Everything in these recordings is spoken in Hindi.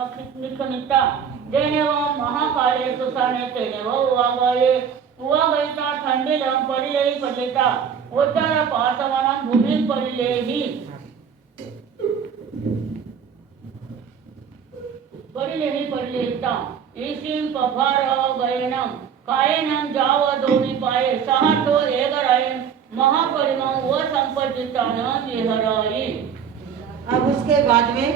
निकमिता जेने वो महाकाले सुसाने तेने वो उवा गईता थंडी लम पडलेली पडलेता उत्तर पासवनं भूमी पडलेली पडलेता ईसिम पभार गयनम कायनम जाव दोनी पाये सहा तो एगरायन महापरिमं व संपत्तितान विहराई। अब उसके बाद में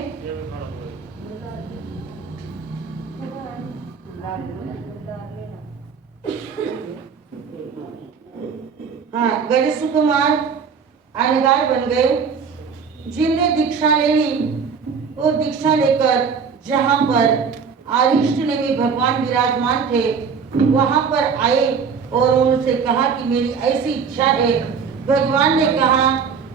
हाँ गज सुकुमार अनगार बन गए। जिनने दीक्षा ले ली वो दीक्षा लेकर जहाँ पर आरिष्ट ने भी भगवान विराजमान थे वहां पर आए और उनसे कहा कि मेरी ऐसी इच्छा है। भगवान ने कहा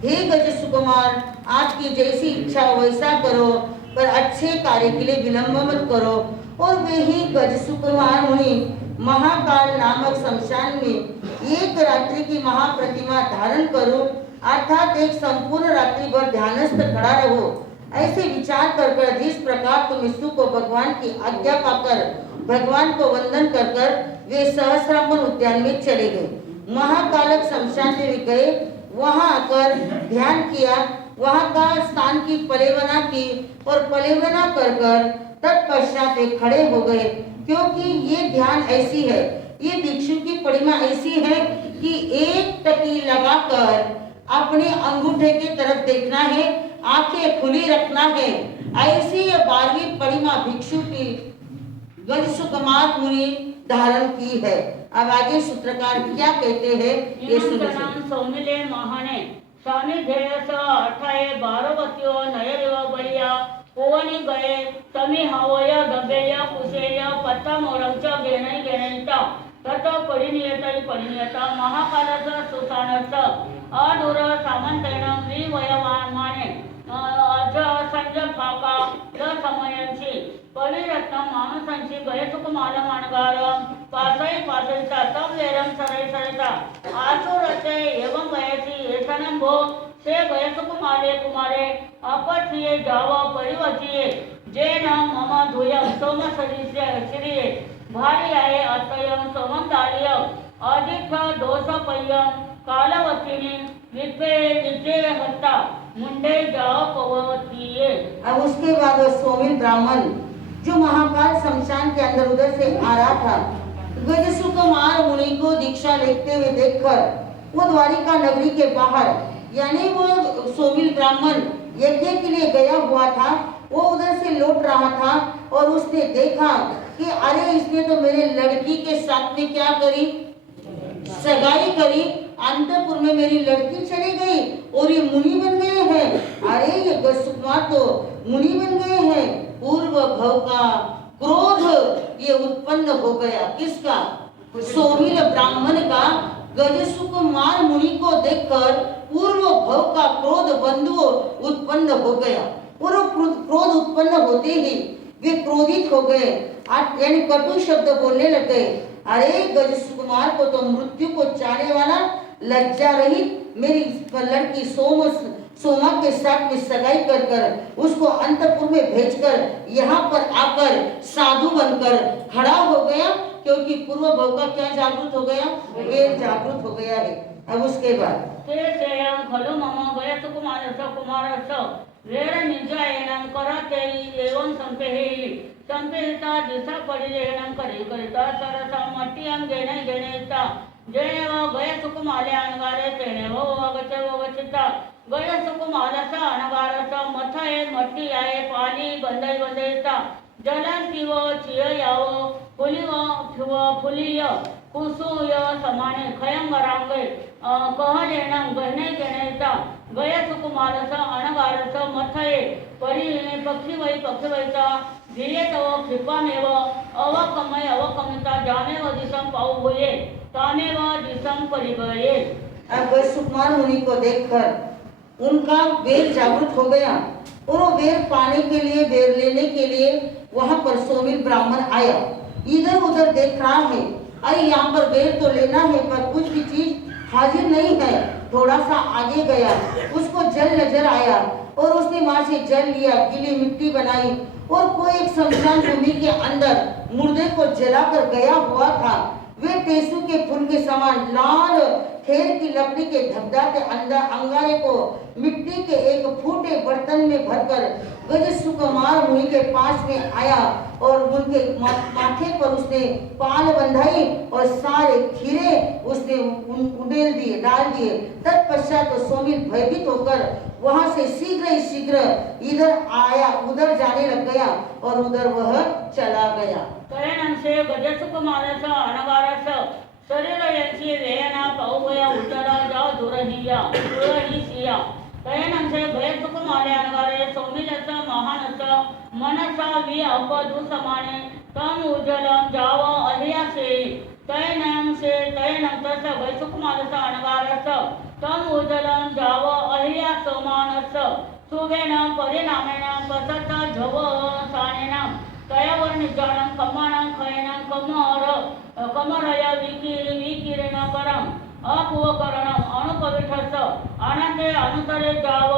हे गज सुकुमार आपकी जैसी इच्छा वैसा करो पर अच्छे कार्य के लिए विलंब मत करो। और वे ही गज सुकुमार मुनि महाकाल नामक शमशान में एक रात्रि की महाप्रतिमा धारण करो अर्थात एक संपूर्ण रात्रि भर ध्यानस्थ खड़ा रहो। ऐसे विचार कर जिस प्रकार तुम ईश्वर को भगवान की आज्ञा पाकर भगवान को वंदन कर वे सहस्रामन उद्यान में चले गए। महाकालक शमशान में भी गए, वहां आकर ध्यान किया, वहां का स्थान की पलेवना की और पलेवना कर तत्पश्चात वे खड़े हो गए। क्योंकि ये ध्यान ऐसी है, ये भिक्षु की परिमा ऐसी है कि एक टकी लगाकर अपने अंगूठे की तरफ देखना है, आंखें खुली रखना है। ऐसी 12वीं परिमा भिक्षु की गज सुकुमार मुनि धारण की है। अब आगे सूत्रकार क्या कहते हैं ये सुनिए। सौमिले महाने स्वामी ध्येयस अठाए 12 वत्यो नयरिव बलिया ओवनी गए तमी हवय दबेय कुशेय पत्ता मोरंच घेणैता तत परिनियता महाकालस सुसानस अधुर सामंतेन विवयमाने अज संजपाका द समयांची पविरत्न माणसांची गयसुकुमाल मानगार पासईता तब वेरम सరైता आसुरते एवं गयसी एसनंभो से गयसुकुमाले कुमारे अपथिये जाव परिवचिये जेन मम धुयं सोम श्रिये भारी आये अतयं सोमं दालिय अधिक दोषपय्यं कालवतीनि विद्वे हत्ता मुंडे जाओ पवतिये। अब उसके बाद वो सोमिल ब्राह्मण जो महाकाल शमशान के अंदर उधर से आ रहा था, गज सुकुमार मुनि को दीक्षा लेते हुए देखकर वो द्वारिका नगरी के बाहर यानी वो सोमिल ब्राह्मण यज्ञ के लिए गया हुआ था, वो उधर से लौट रहा था और उसने देखा कि अरे इसने तो मेरे लड़की के साथ में क्या करी, सगाई करी, अंतपुर में मेरी लड़की चली गई और ये मुनि बन गए हैं। अरे ये गज सुकुमार तो मुनि बन गए हैं। पूर्व भव का क्रोध ये उत्पन्न हो गया। किसका? सोमिल ब्राह्मण का गज सुकुमार मुनि को देखकर पूर्व भव का क्रोध बंधु उत्पन्न हो गया। और क्रोध उत्पन्न होते ही वे क्रोधित हो गए, यानी कटु शब्द बोलने लग गए। अरे गज सुकुमार को तो मृत्यु को चाहने वाला लज्जा रहित मेरी लड़की सोमा के साथ में सगाई कर उसको अंतपुर में भेजकर यहाँ पर आकर साधु बनकर खड़ा हो गया। क्योंकि पूर्व भव का क्या जागृत हो गया, वेद जागृत हो गया है। अब उसके बाद खलु मम गयसुकुमारस्य कुमारस्य वेर निजायनं करते एवं संपेहिता दिशा परिलेहनं करिता सरसा मट्टियं घेणैता जेनेव गयसुकुमाले अनगारे तेनेव वगचिता गयसुकुमालस अनगारस मथये मट्टियाये पाली बंदैता जलं पिव चिययाव फुलिय कुसूय समाने खयंगरांगे कहलेनं गहनैता गयसुकुमारस अनगारस मथये पक्षिवैता धियेतव क्षिपमेव अवकमिता जामेव दिशं पावुये तामेव दिशं परिगये। अब गज सुकुमार मुनि को देखकर उनका वेर जागृत हो गया और वो वेर पाने के लिए, वेर लेने के लिए वहां पर सोमिल ब्राह्मण आया। इधर उधर देख रहा है, अरे यहाँ पर वेर तो लेना है पर कुछ भी चीज हाजिर नहीं है। थोड़ा सा आगे गया, उसको जल नजर आया और उसने वहां से जल लिया, गीली मिट्टी बनाई और कोई एक शमशान भूमि के अंदर मुर्दे को जलाकर गया हुआ था। वे टेसू के फूल के समान लाल खेर की लकड़ी के धबधाते अंगारे को मिट्टी के एक फूटे बर्तन में भरकर गज सुकुमार मुनि के पास में आया और उनके माथे पर उसने पाल बंधाई और सारे खीरे उसने उड़ेल दिए, डाल दिए। तत्पश्चात तो सोमिल भयभीत होकर वहां से शीघ्र ही शीघ्र इधर आया, उधर जाने लग गया और उधर वह चला गया। तयानंसे गजसुकुमारस्य अनगारस्य शरीर यांची वेयना पाऊया उतरा जाव दुरहिया तयानंसे भयसुकुमारे अनगारे सौमिलस्य महानस्य मनसा वि अपदु समाने तम उज्जलम जाव अहियासे तयानंसे तयानंतस्य भयसुकुमारस्य अनगारस्य तम उज्जलम जाव अहिया समानस्य सुवेन परिणामेन पसत झव सानेन तयावर निजानं कमानं खयनं कमरया विकिरणकरं अपुवकरणं अणुपविठस आनंदे अनुतरे जाव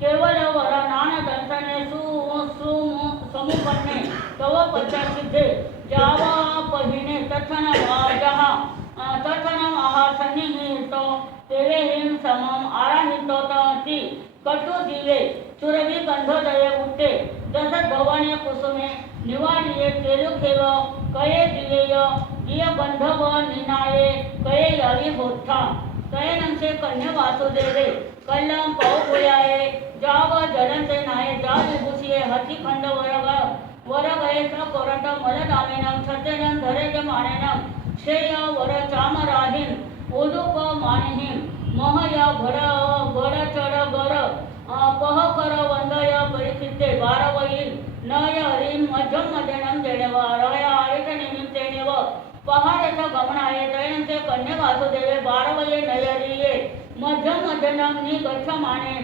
केवल वर नान दर्शने समुपन्ने तव पश्चासिद्धे जाव पहिने तथनम आहासन्निहितो तेवेहिं समम आराहितोति कटु दिवे सुरभि गंधोदये उठे दशत भवानी कुसुमे निवाडिये तेलुखेव कये दिवेय इय गंधव निनाये कये यावी होता तयनंसे कन्या वासुदेवे कल्लम पौपुयाये जाव जलंते नाये जा विभूषिये हति खंड वरगये स कोरट मलदामेनं छतेनं धरेज मानेनं श्रेय वर चामराहिं उदुप मानिहिं महया भड चढ गर पह कर वंदय परिचिते बारवयील नय हरिं मध्यम मध्यनं देणव रया आयत निमित्तेनेव पहाडच गमनाये तयनंते कन्या वासुदेवे बारवये नयरिये मध्यम मध्यनं निगच्छमाने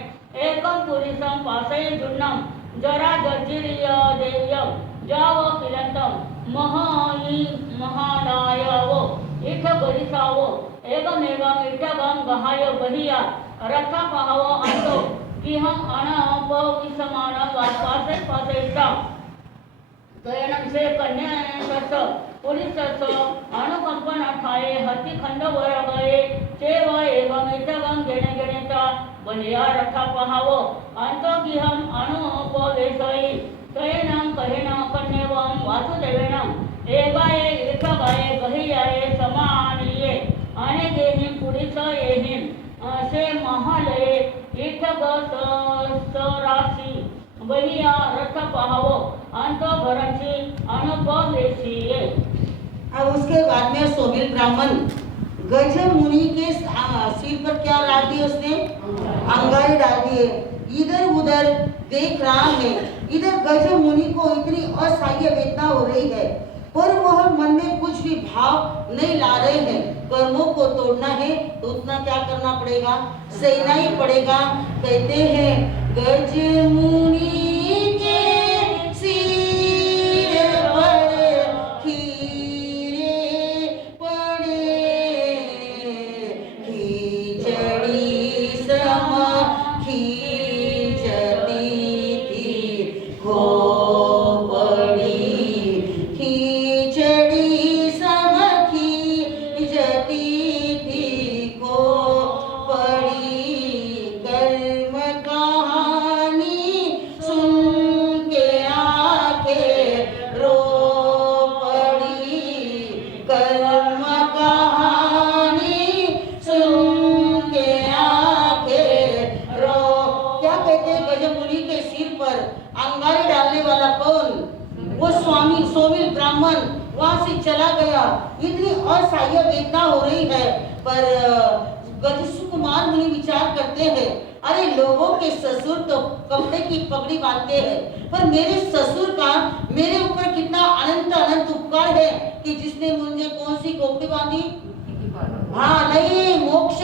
एकं पुरुषं पासये जुन्नं जरा जर्जिरिय देयं जाव किलंतं महानायव इठ गरिसावो एकमेवं इठगं गहाय बहिया रथा पाहाव अंतो किहं अनपविसमान पासे तयनंसे कन्यास पुलिसस अणुकंपन ठाये हति खंड वर गये चेव एवं इठगं गेणेता बलिया रथा पाहाव अंतो किहं अणुपवेशयी तयनं कहेनं कन्यवं वासुदेवेनं एगाये इठगाये गहियाये समानिये अनेकेहिं पुलिस येहिं से महालये इठग सरासी बहिया रथ पाहावो अंत भरची अनुभवेशीये। अब उसके बाद में सोमिल ब्राह्मण गज मुनि के सिर पर क्या डाल दिए उसने? अंगारे डाल दिए। इधर उधर देख रहा है, इधर गज मुनि को इतनी असह्य वेदना हो रही है पर वह मन में कुछ भी भाव नहीं ला रहे हैं। कर्मों को तोड़ना है तो उतना क्या करना पड़ेगा? सहना ही पड़ेगा। कहते हैं गज मुनि के सिर पर खीरे पड़े खिचड़ी सम खींचती थी हो सोमिल ब्राह्मण वहां से चला गया। इतनी असह्य वेदना हो रही है पर गजसुकुमार मुनि विचार करते हैं, अरे लोगों के ससुर तो कपड़े की पगड़ी बांधते हैं पर मेरे ससुर का मेरे ऊपर कितना अनंत उपकार है कि जिसने मुझे कौन सी खोपड़ी बांधी? हाँ नहीं, मोक्ष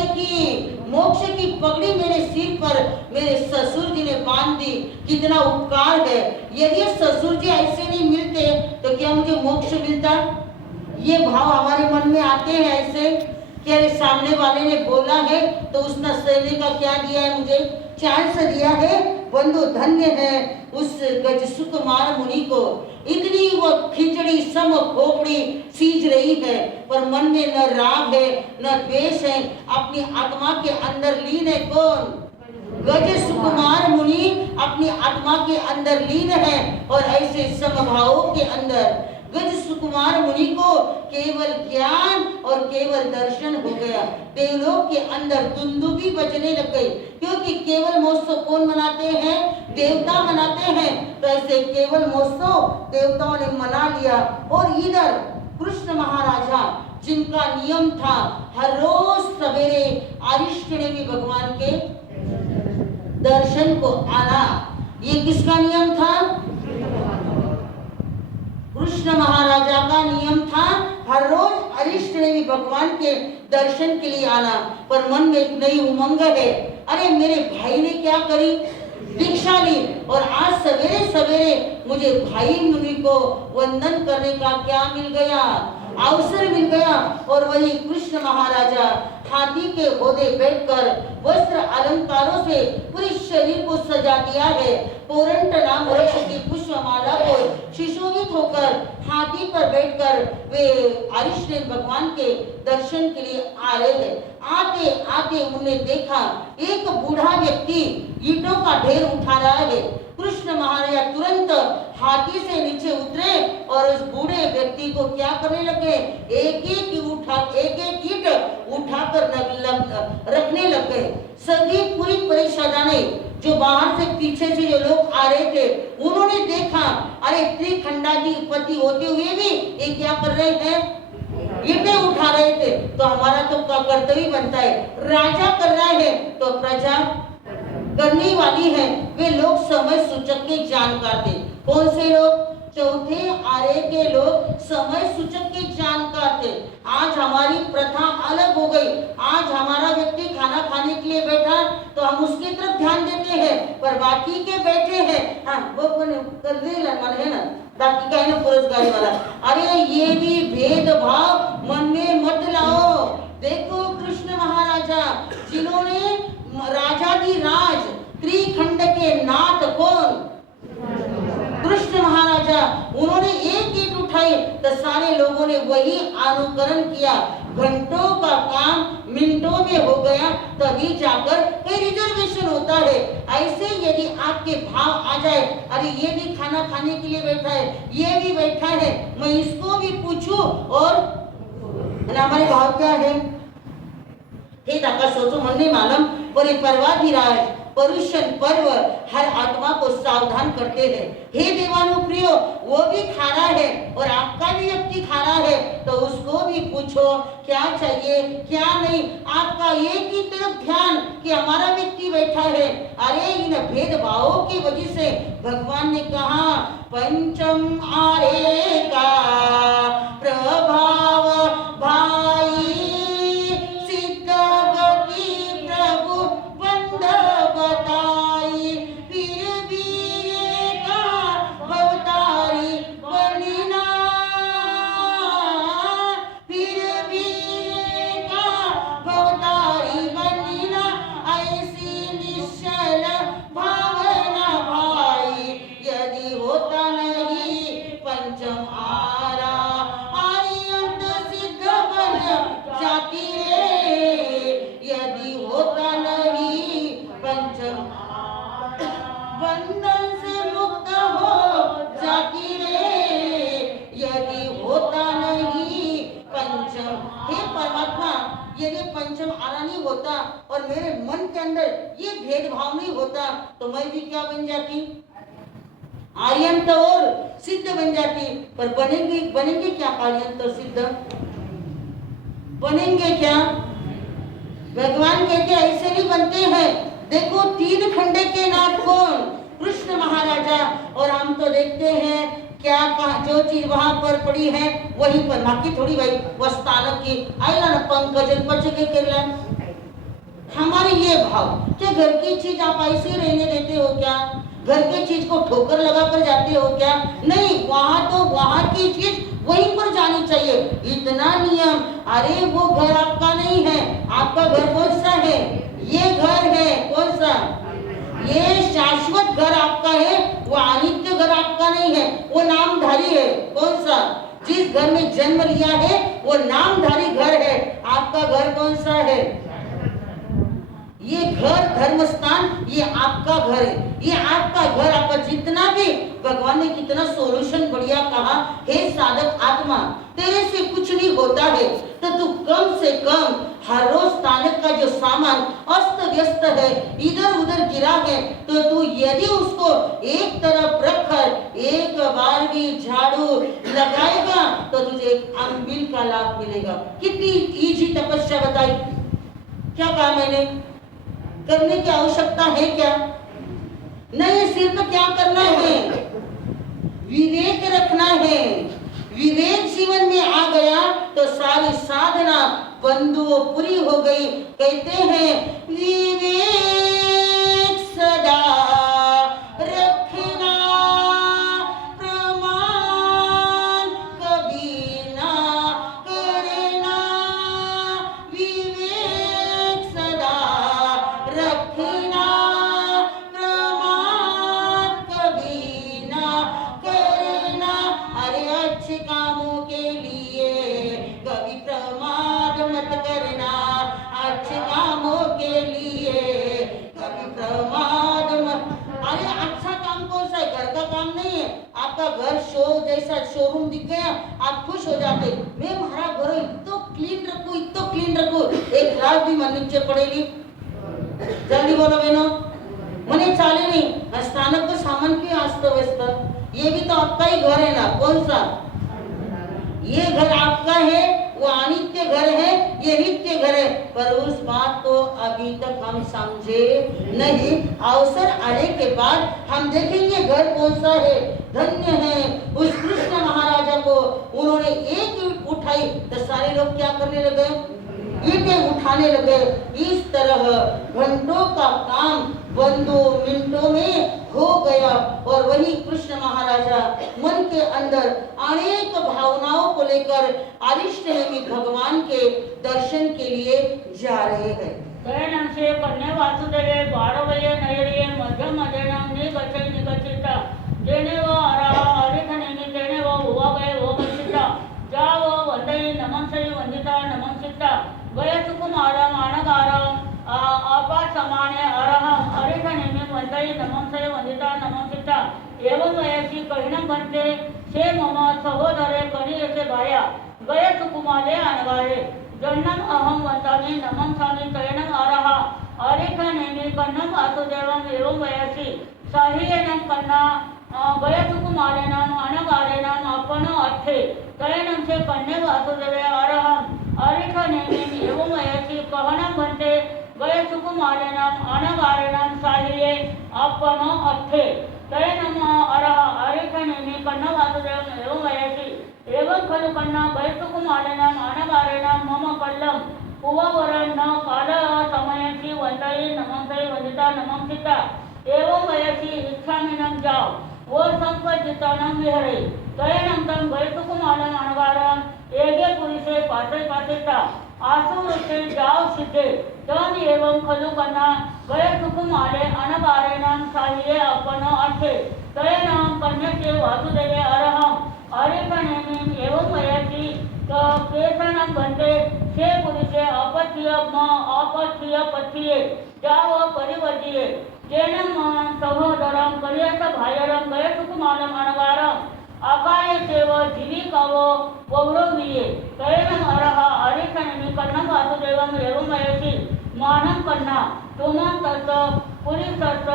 की पगड़ी मेरे सिर पर मेरे ससुर जी ने बांध दी। कितना उपकार है। यदि ससुर जी ऐसे नहीं मिलते तो क्या मुझे मोक्ष मिलता? ये भाव हमारे मन में आते हैं ऐसे कि अरे सामने वाले ने बोला है तो उसने सहने का क्या दिया है, मुझे चांस दिया है बंधु धन्य है उस गज सुकुमार मुनि को। इतनी वो खिचड़ी सम खोपड़ी सीज रही है, पर मन में न राग है न द्वेष है, अपनी आत्मा के अंदर लीन है। कौन? गज सुकुमार मुनि अपनी आत्मा के अंदर लीन है। और ऐसे समभावों के अंदर गज सुकुमार मुनि को केवल ज्ञान और केवल दर्शन हो गया। देवलोक के अंदर दुंदुभी बजने लग गई, क्योंकि केवल महोत्सव कौन मनाते हैं? देवता मनाते हैं। तो ऐसे केवल महोत्सव देवताओं ने मना लिया। और इधर कृष्ण महाराजा जिनका नियम था हर रोज सवेरे आरिष्ट में भगवान के दर्शन को आना, ये किसका नियम था? कृष्ण महाराजा का नियम था हर रोज अरिष्ट देवी भगवान के दर्शन के लिए आना। पर मन में एक नई उमंग है, अरे मेरे भाई ने क्या करी? दीक्षा ली, और आज सवेरे सवेरे मुझे भाई मुनि को वंदन करने का क्या मिल गया? अवसर मिल गया। और वही कृष्ण महाराजा हाथी के घोड़े बैठकर वस्त्र अलंकारों से पूरे शरीर को सजा दिया है। पोरंट नाम वृक्ष की पुष्पमाला को सुशोभित होकर हाथी पर बैठकर वे आरिष्ट भगवान के दर्शन के लिए आ रहे हैं। आते आते उन्होंने देखा एक बूढ़ा व्यक्ति ईंटों का ढेर उठा रहा है। कृष्ण महाराजा तुरंत हाथी से नीचे उतरे और उस बूढ़े व्यक्ति को क्या करने लगे? एक एक ईंट उठाकर रखने लग गए। सभी पूरी परेशानी जो बाहर से पीछे से जो लोग आ रहे थे उन्होंने देखा, अरे त्रिखंडा की उत्पत्ति होते हुए भी ये क्या कर रहे हैं? ईंटें उठा रहे थे। तो हमारा तो कर्तव्य बनता है, राजा कर रहा है तो प्रजा करने वाली है। वे लोग समय सूचक के जानकार थे। कौन से लोग? चौथे आर्य के लोग समय सूचक के जानकार थे। आज हमारी प्रथा अलग हो गई। आज हमारा व्यक्ति खाना खाने के लिए बैठा तो हम उसकी तरफ ध्यान देते हैं, पर बाकी के बैठे हैं, हाँ वो कर दे मन है ना, बाकी का है ना पुरस्कार वाला। अरे ये भी भेदभाव मन में मत लाओ। देखो कृष्ण महाराजा जिन्होंने राजाधिराज त्रिखंड के नाथ कौन? कृष्ण महाराजा, उन्होंने एक ईंट उठाई तो सारे लोगों ने वही अनुकरण किया। घंटों का काम मिनटों में हो गया, तभी जाकर कोई रिजर्वेशन होता है। ऐसे यदि आपके भाव आ जाए, अरे ये भी खाना खाने के लिए बैठा है, ये भी बैठा है, मैं इसको भी पूछूं, और हमारे भाव क्या है? हे ताका सोचो मन ने मालूम पर परवाधिराज परुषण पर्व हर आत्मा को सावधान करते हैं। हे देवानुप्रियो, वो भी खा रहा है और आपका भी व्यक्ति खा रहा है, तो उसको भी पूछो क्या चाहिए क्या नहीं। आपका एक ही तरफ ध्यान कि हमारा व्यक्ति बैठा है। अरे इन भेदभावों की वजह से भगवान ने कहा पंचम आर्य का प्रभाव भाई सिद्ध गति प्रभु बंद बताई, फिर भी का भवतारी बनिना, फिर भी का भवतारी बनिना, ऐसी निश्चल भावना भाई यदि होता नहीं पंचम आरा आर्यंत सिद्ध बन जाती रे, यदि होता नहीं पंचम बंधन से मुक्त हो जाती रे, यदि होता नहीं पंचम। हे परमात्मा, यदि पंचम आरा नहीं होता और मेरे मन के अंदर ये भेदभाव नहीं होता तो मैं भी क्या बन जाती? आर्यंत और सिद्ध बन जाती। पर बनेंगे क्या आर्यंत और सिद्ध? बनेंगे क्या? भगवान कहते ऐसे नहीं बनते हैं। देखो तीन खंडे के नाथ कौन? कृष्ण महाराजा। और हम तो देखते हैं क्या जो चीज वहां पर पड़ी है वहीं पर, बाकी थोड़ी भाई वस्तानक की आइला न पंकजन पचके केरला। हमारे ये भाव क्या घर की चीज आप ऐसे रहने देते हो क्या? घर की चीज को ठोकर लगा कर जाते हो क्या? नहीं, वहां तो वहां की चीज वहीं पर जानी चाहिए। इतना नियम। अरे वो घर आपका नहीं है, आपका घर कौन सा है? ये घर है कौन सा? ये शाश्वत घर आपका है, वो अनित्य घर आपका नहीं है, वो नामधारी है। कौन सा? जिस घर में जन्म लिया है वो नामधारी घर है। आपका घर कौन सा है? ये घर धर्म स्थान, ये आपका घर है, ये आपका घर। आपका जितना भी भगवान ने कितना सोल्यूशन बढ़िया कहा, हे साधक आत्मा, तेरे से कुछ नहीं होता है तो तू कम से कम हर रोज स्थानक का जो सामान अस्त व्यस्त है, इधर उधर गिरा है, तो तू यदि उसको एक तरफ रखकर एक बार भी झाड़ू लगाएगा तो तुझे एक अम्बिल का लाभ मिलेगा। कितनी इजी तपस्या बताई। क्या कहा मैंने? करने की आवश्यकता है क्या? नहीं, सिर्फ क्या करना है? विवेक रखना है। विवेक जीवन में आ गया तो सारी साधना बंधु पूरी हो गई। कहते हैं विवेक सदा रखना, प्रमाण कभी ना करना। विवेक सदा रखना, प्रमाण कभी ना करना। अरे अच्छे कामों के लिए कभी प्रमाद मत करना। अच्छे कामों के लिए कभी प्रमाद मत। अरे अच्छा काम कौन सा है? घर का काम नहीं है। आपका घर शो जैसा शोरूम दिख गया, आप खुश हो जाते, मैं हमारा घर इतना क्लीन रखूं, इतना क्लीन रखूं, एक रात भी मन नीचे पड़ेगी। जल्दी बोलो बहनों, मने चाले नहीं। स्थानक को सामान क्यों अस्त व्यस्त? ये भी तो आपका ही घर है ना। कौन सा? ये घर आपका है, वो अनित्य घर है, ये नित्य घर है। पर उस बात को अभी तक हम समझे नहीं। अवसर आने के बाद हम देखेंगे घर कौन सा है। धन्य है उस कृष्ण महाराजा को, उन्होंने एक ईंट उठाई तो सारे लोग क्या करने लगे? ईंटें उठाने लगे। इस तरह घंटों का काम बंदो मिनटों में हो गया। और वही कृष्ण महाराजा मन के अंदर अनेक भावनाओं को लेकर अरिष्टनेमी भगवान के दर्शन के लिए जा रहे हैं। तैनंसे कन्या वासुदेवे बारवये नयरिये मध्य मध्यनम निगचे निगचिता जेने वो अरहा अरिथनेमी तेने वो हुआ गए वो गचिता जावो वंदई नमंसई वंदिता नमंसिता गय सुकुमारम अनगारम आपा समाने अरहम अरिथनेमी वंदई नमंसई वंदिता नमंसिता एवं वयसी कहिनं घंटे से मम सहोदरे कनियसे भाया गय सुकुमारे अनगारे जन्नम अहम वंदामि नमंसामि तयनम अरहा अरिथनेमी कन्नम वासुदेवम एवं वयसी साहियनं कन्ना गयसुकुमारेणं अनगारेणं अपन अर्थे तयनं से कन्ये वासुदेवे अरहं अरिथनेमिं एवं वयसी कहनं भन्ते गयसुकुमारेणं अनगारेणं साहिये अपन अर्थे तयनं अरह अरिथनेमिं कन्न वासुदेवं एवं वयसी एवं खलु कन्ना गयसुकुमारेणं अनगारेणं मम कल्लं उववरं न काल समयसी वंदयि नमंसयि वंदिता नमंसिता एवं वयसी इच्छामिनं जाओ वो संपज्जितानं विहरे तयनंतं गयसुकुमारं अनगारं एगे पुरुषे पाते पातेता आसुवृत्ते जाओ सिद्धे तन एवं खलु कन्ना गयसुकुमारे अनगारेणं साहिये अपन अर्थे तयनं कन्यके वासुदेवे अरहं अरिथनेमिं एवं वयसी केशनं भन्ते से पुरुषे अपत्य पत्ये जाव परिवर्तिये जेनं सहोदरं करियत भायरं गयसुकुमारं अनगारं अकाय सेव जीविकावो पौरवीये तयनं अरह अरिथनेमि कन्नं वासुदेवं एवं वयसी मानं कन्ना तुमं तत् पुरुषस्य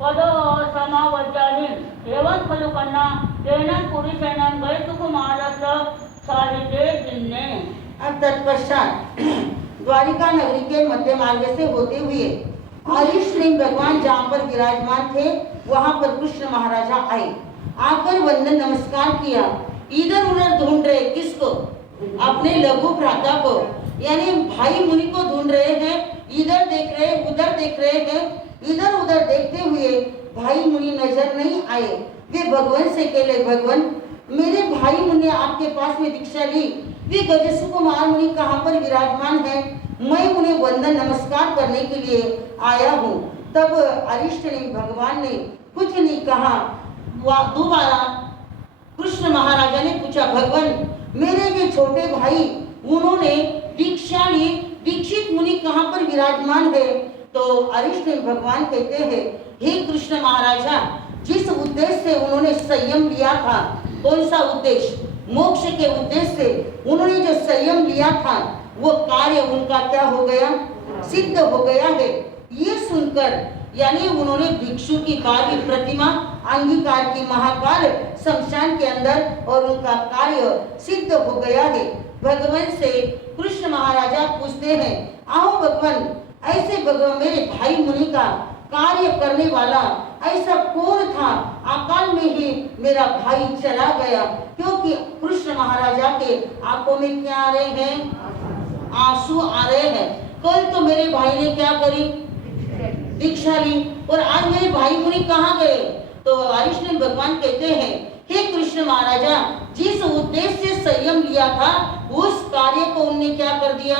पदो समावज्यानि एवं खलु कन्ना तेनं पुरुषेणं गयसुकुमारस्य साहित्ये दिन्ने। अब तत्पश्चात द्वारिका नगरी के मध्य मार्ग से होते हुए अरिष्टनेमी भगवान जहाँ पर विराजमान थे वहां पर कृष्ण महाराजा आए। आकर वंदन नमस्कार किया। इधर उधर ढूंढ रहे किसको? अपने लघु भ्राता को, यानी भाई मुनि को ढूंढ रहे हैं। इधर देख रहे, उधर देख रहे हैं। इधर उधर देखते हुए भाई मुनि नजर नहीं आए। वे भगवान से कहले, भगवान मेरे भाई मुनि आपके पास में दीक्षा ली, वे गजसुकुमार मुनि कहाँ पर विराजमान है? मैं उन्हें वंदन नमस्कार करने के लिए आया हूँ। तब अरिष्टनेमि भगवान ने कुछ नहीं कहा। दोबारा कृष्ण महाराजा ने पूछा, भगवान मेरे जो छोटे भाई उन्होंने दीक्षा ली, दीक्षित मुनि कहाँ पर विराजमान है? तो अरिष्टनेमि भगवान कहते हैं, हे कृष्ण महाराजा, जिस उद्देश्य से उन्होंने संयम लिया था, कौन सा उद्देश्य? मोक्ष के उद्देश्य से उन्होंने जो संयम लिया था वो कार्य उनका क्या हो गया? सिद्ध हो गया है। ये सुनकर यानी उन्होंने भिक्षु की काव्य प्रतिमा अंगीकार की महाकाल शमशान के अंदर और उनका कार्य सिद्ध हो गया है। भगवान से कृष्ण महाराजा पूछते हैं, आओ भगवान, ऐसे भगवान मेरे भाई मुनि का कार्य करने वाला ऐसा कौन था? अकाल में ही मेरा भाई चला गया। क्योंकि कृष्ण महाराजा के आंखों में क्या आ रहे हैं? आंसू आ रहे हैं। कल तो मेरे भाई ने क्या करी? दीक्षा ली, और आज मेरे भाई मुनि कहाँ गए? तो अरिष्टनेमि भगवान कहते हैं, हे कृष्ण महाराजा, जिस उद्देश्य से संयम लिया था उस कार्य को उनने क्या कर दिया?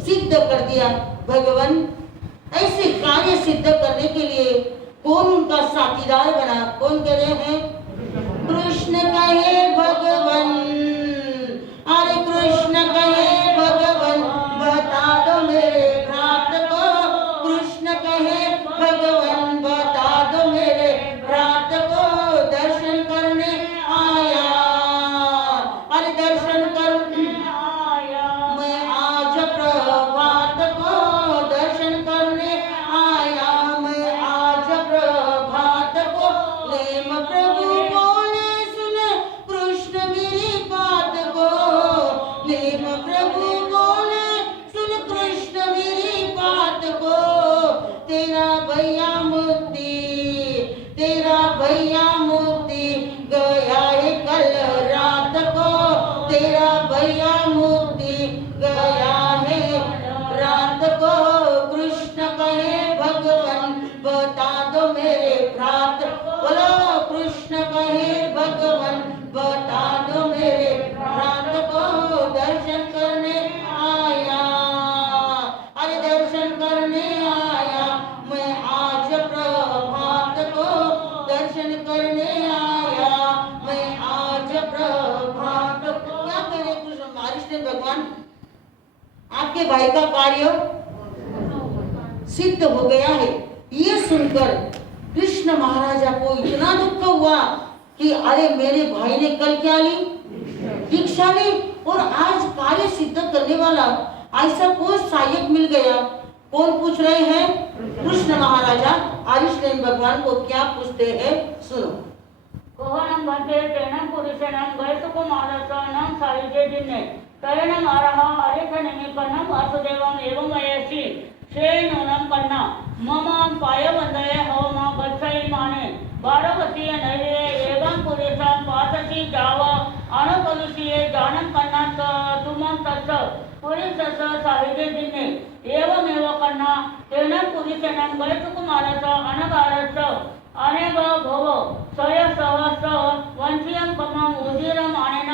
सिद्ध कर दिया। भगवान ऐसे कार्य सिद्ध करने के लिए कौन उनका साथीदार बना? कौन कह रहे हैं? कृष्ण कहे भगवान, अरे कृष्ण कहे भगवान, बता दो मेरे भ्रात को। कृष्ण कहे भगवान, बता दो मेरे भ्रात को, दर्शन करने आया, अरे दर्शन करने आया मैं आज प्रभात को, दर्शन करने आया मैं आज प्रभात को। नेम प्रभु बोले सुन कृष्ण मेरी बात को, नेम प्रभु बोले सुन कृष्ण मेरी बात को। तेरा भैया मुक्ति, तेरा भैया मुक्ति गया है कल रात को, तेरा भैया मुक्ति गया है रात को। कृष्ण कहे भगवान, बता दो मेरे भ्रात, बोलो कृष्ण कहे भगवान, बता दो मेरे भ्रात को, दर्शन करने आया, अरे दर्शन करने आया मैं आज प्रभात को, दर्शन करने आया मैं आज प्रभात को। क्या करे कृष्ण अरिष्टनेमि भगवान? आपके भाई का कार्य सिद्ध हो गया है। ये सुनकर कृष्ण महाराजा को इतना दुख हुआ कि अरे मेरे भाई ने कल क्या ली? दीक्षा ली, और आज कार्य सिद्ध करने वाला ऐसा कोई सहायक मिल गया। कौन पूछ रहे हैं? कृष्ण महाराजा अरिष्टनेमि भगवान को क्या पूछते हैं, सुनो। कोहनम बंते तेनम पुरुषनम गयसुकुमारसनम सायुजे दिने तयनम आरहा अरिष्टनेमि कन्नम वासुदेवम एवं वयसि श्रेणुनम कन्ना मम पायवंदये हवम गच्छै माने बारवतीय नैरे एवं पुरुषम पाससी जाव अनुभविष्ये जानम कन्ना तुमं तत्स पुरुषस सायुजे दिने एवमेव कन्ना तेनम पुरुषनम गयसुकुमारस अनगारस अनेक भव स्वय सहस वंशियम कमम उदीरम आनेन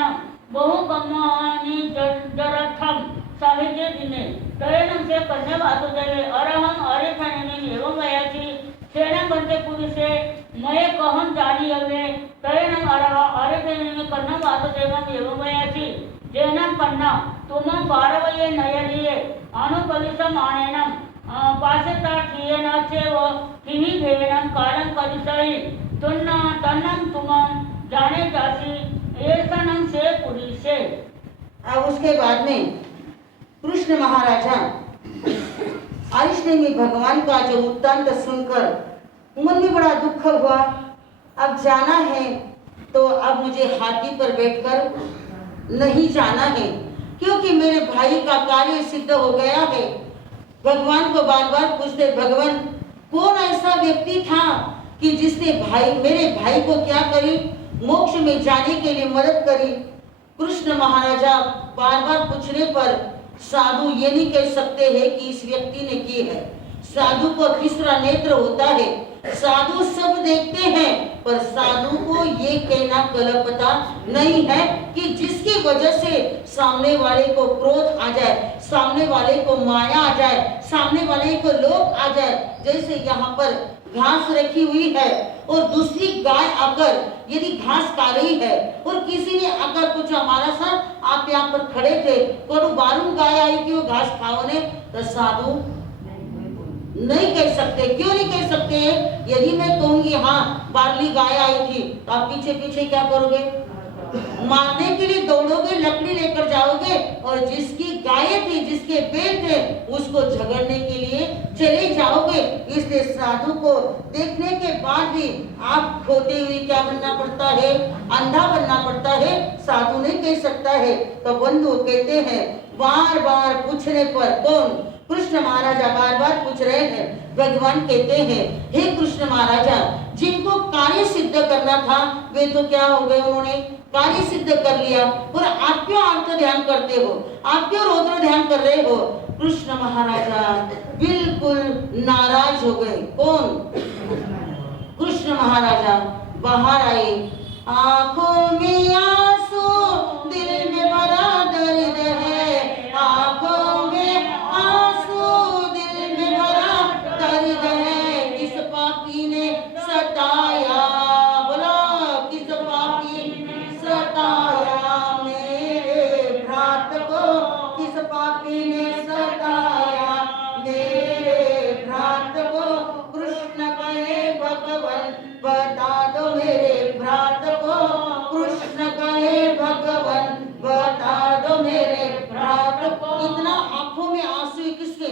बहु कम्मानि जरथम साहित्य दिने तयनम से कन्या वासुदेवे अरहम अरिष्टनेमि एवं वयसि सेनम बंते पुरुषे मये कहम जानी हवे तयनम अरह अरिष्टनेमि कन्नम वासुदेवम एवं वयसि जेनम कन्ना तुमं पारवये नयरिये अनुपविशम आनेनम पाशता कियेन चेव किहि भेनम कालं करिसहि तुन्ना तन्नम तुमं जाने जासि एसनम से पुरुषे। अब उसके बाद में कृष्ण महाराजा अरिष्टनेमि भगवान का जो वृत्तांत सुनकर मन में बड़ा दुख हुआ। अब जाना है तो अब मुझे हाथी पर बैठकर नहीं जाना है, क्योंकि मेरे भाई का कार्य सिद्ध हो गया है। भगवान को बार बार पूछते, भगवान कौन ऐसा व्यक्ति था कि जिसने मेरे भाई को क्या करी? मोक्ष में जाने के लिए मदद करी। कृष्ण महाराजा बार बार पूछने पर साधु ये नहीं कह सकते हैं कि इस व्यक्ति ने की है। साधु को तीसरा नेत्र होता है, साधु सब देखते हैं, पर साधु को ये कहना कल्पता नहीं है कि जिसके जिसकी वजह से सामने वाले को क्रोध आ जाए, सामने वाले को माया आ जाए, सामने वाले को लोभ आ जाए। जैसे यहाँ पर घास रखी हुई है और दूसरी गाय आकर यदि घास खा रही है और किसी ने आकर कुछ हमारा सा आप यहाँ पर खड़े थे, कोई बारू गाय आई कि वो घास खाओ ने, तो साधु नहीं कह सकते। क्यों नहीं कह सकते? यदि मैं कहूंगी हाँ बारली गाय आई थी, तो आप पीछे पीछे क्या करोगे? मारने के लिए दौड़ोगे, लकड़ी लेकर जाओगे और जिसकी गाय थी, जिसके बैल थे, उसको झगड़ने के लिए चले जाओगे। इसलिए साधु को देखने के बाद भी आप खोते हुए क्या बनना पड़ता है? अंधा बनना पड़ता है। साधु नहीं कह सकता है। तो बंधु कहते हैं बार बार पूछने पर, कौन? कृष्ण महाराजा बार बार पूछ रहे हैं। भगवान कहते हैं हे कृष्ण महाराजा, जिनको कार्य सिद्ध करना था वे तो क्या हो गए? उन्होंने कार्य सिद्ध कर लिया। और आप क्यों आर्त ध्यान करते हो? आप क्यों रौद्र ध्यान कर रहे हो? कृष्ण महाराजा बिल्कुल नाराज हो गए। कौन? कृष्ण महाराजा बाहर आए, आंखों में आंसू, दिल में भरा दर्द है, आंखों में आंसू, दिल में भरा दर्द है, किस पापी ने सताया, बोलो किस पापी ने सताया मेरे भ्रात को, किस पापी ने सताया मेरे भ्रात को, कृष्ण कहे भगवान बता दो मेरे भ्रात को, कृष्ण कहे भगवान बता दो मेरे भ्रात को। इतना आंखों में आंसू किसके?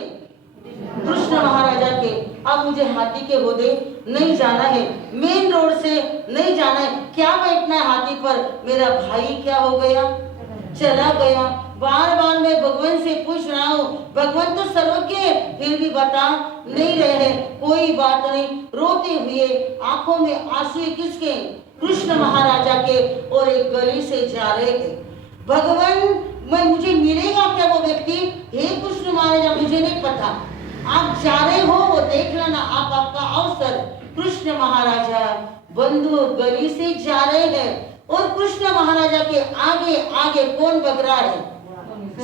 कृष्ण महाराजा के। अब मुझे हाथी के होदे नहीं जाना है, मेन रोड से नहीं जाना है, क्या बैठना है हाथी पर? मेरा भाई क्या हो गया? चला गया। बार बार मैं भगवान से पूछ रहा हूँ, भगवान तो सर्वज्ञ है, फिर भी बता नहीं रहे हैं। कोई बात नहीं, रोते हुए आंखों में आंसू किसके? कृष्ण महाराजा के। और एक गली से जा रहे थे। भगवान मैं मुझे मिलेगा क्या वो व्यक्ति? हे कृष्ण महाराजा मुझे नहीं पता, आप जा रहे हो वो देख लेना, आप आपका अवसर। कृष्ण महाराजा बंधु गली से जा रहे हैं और कृष्ण महाराजा के आगे आगे कौन भग रहा है?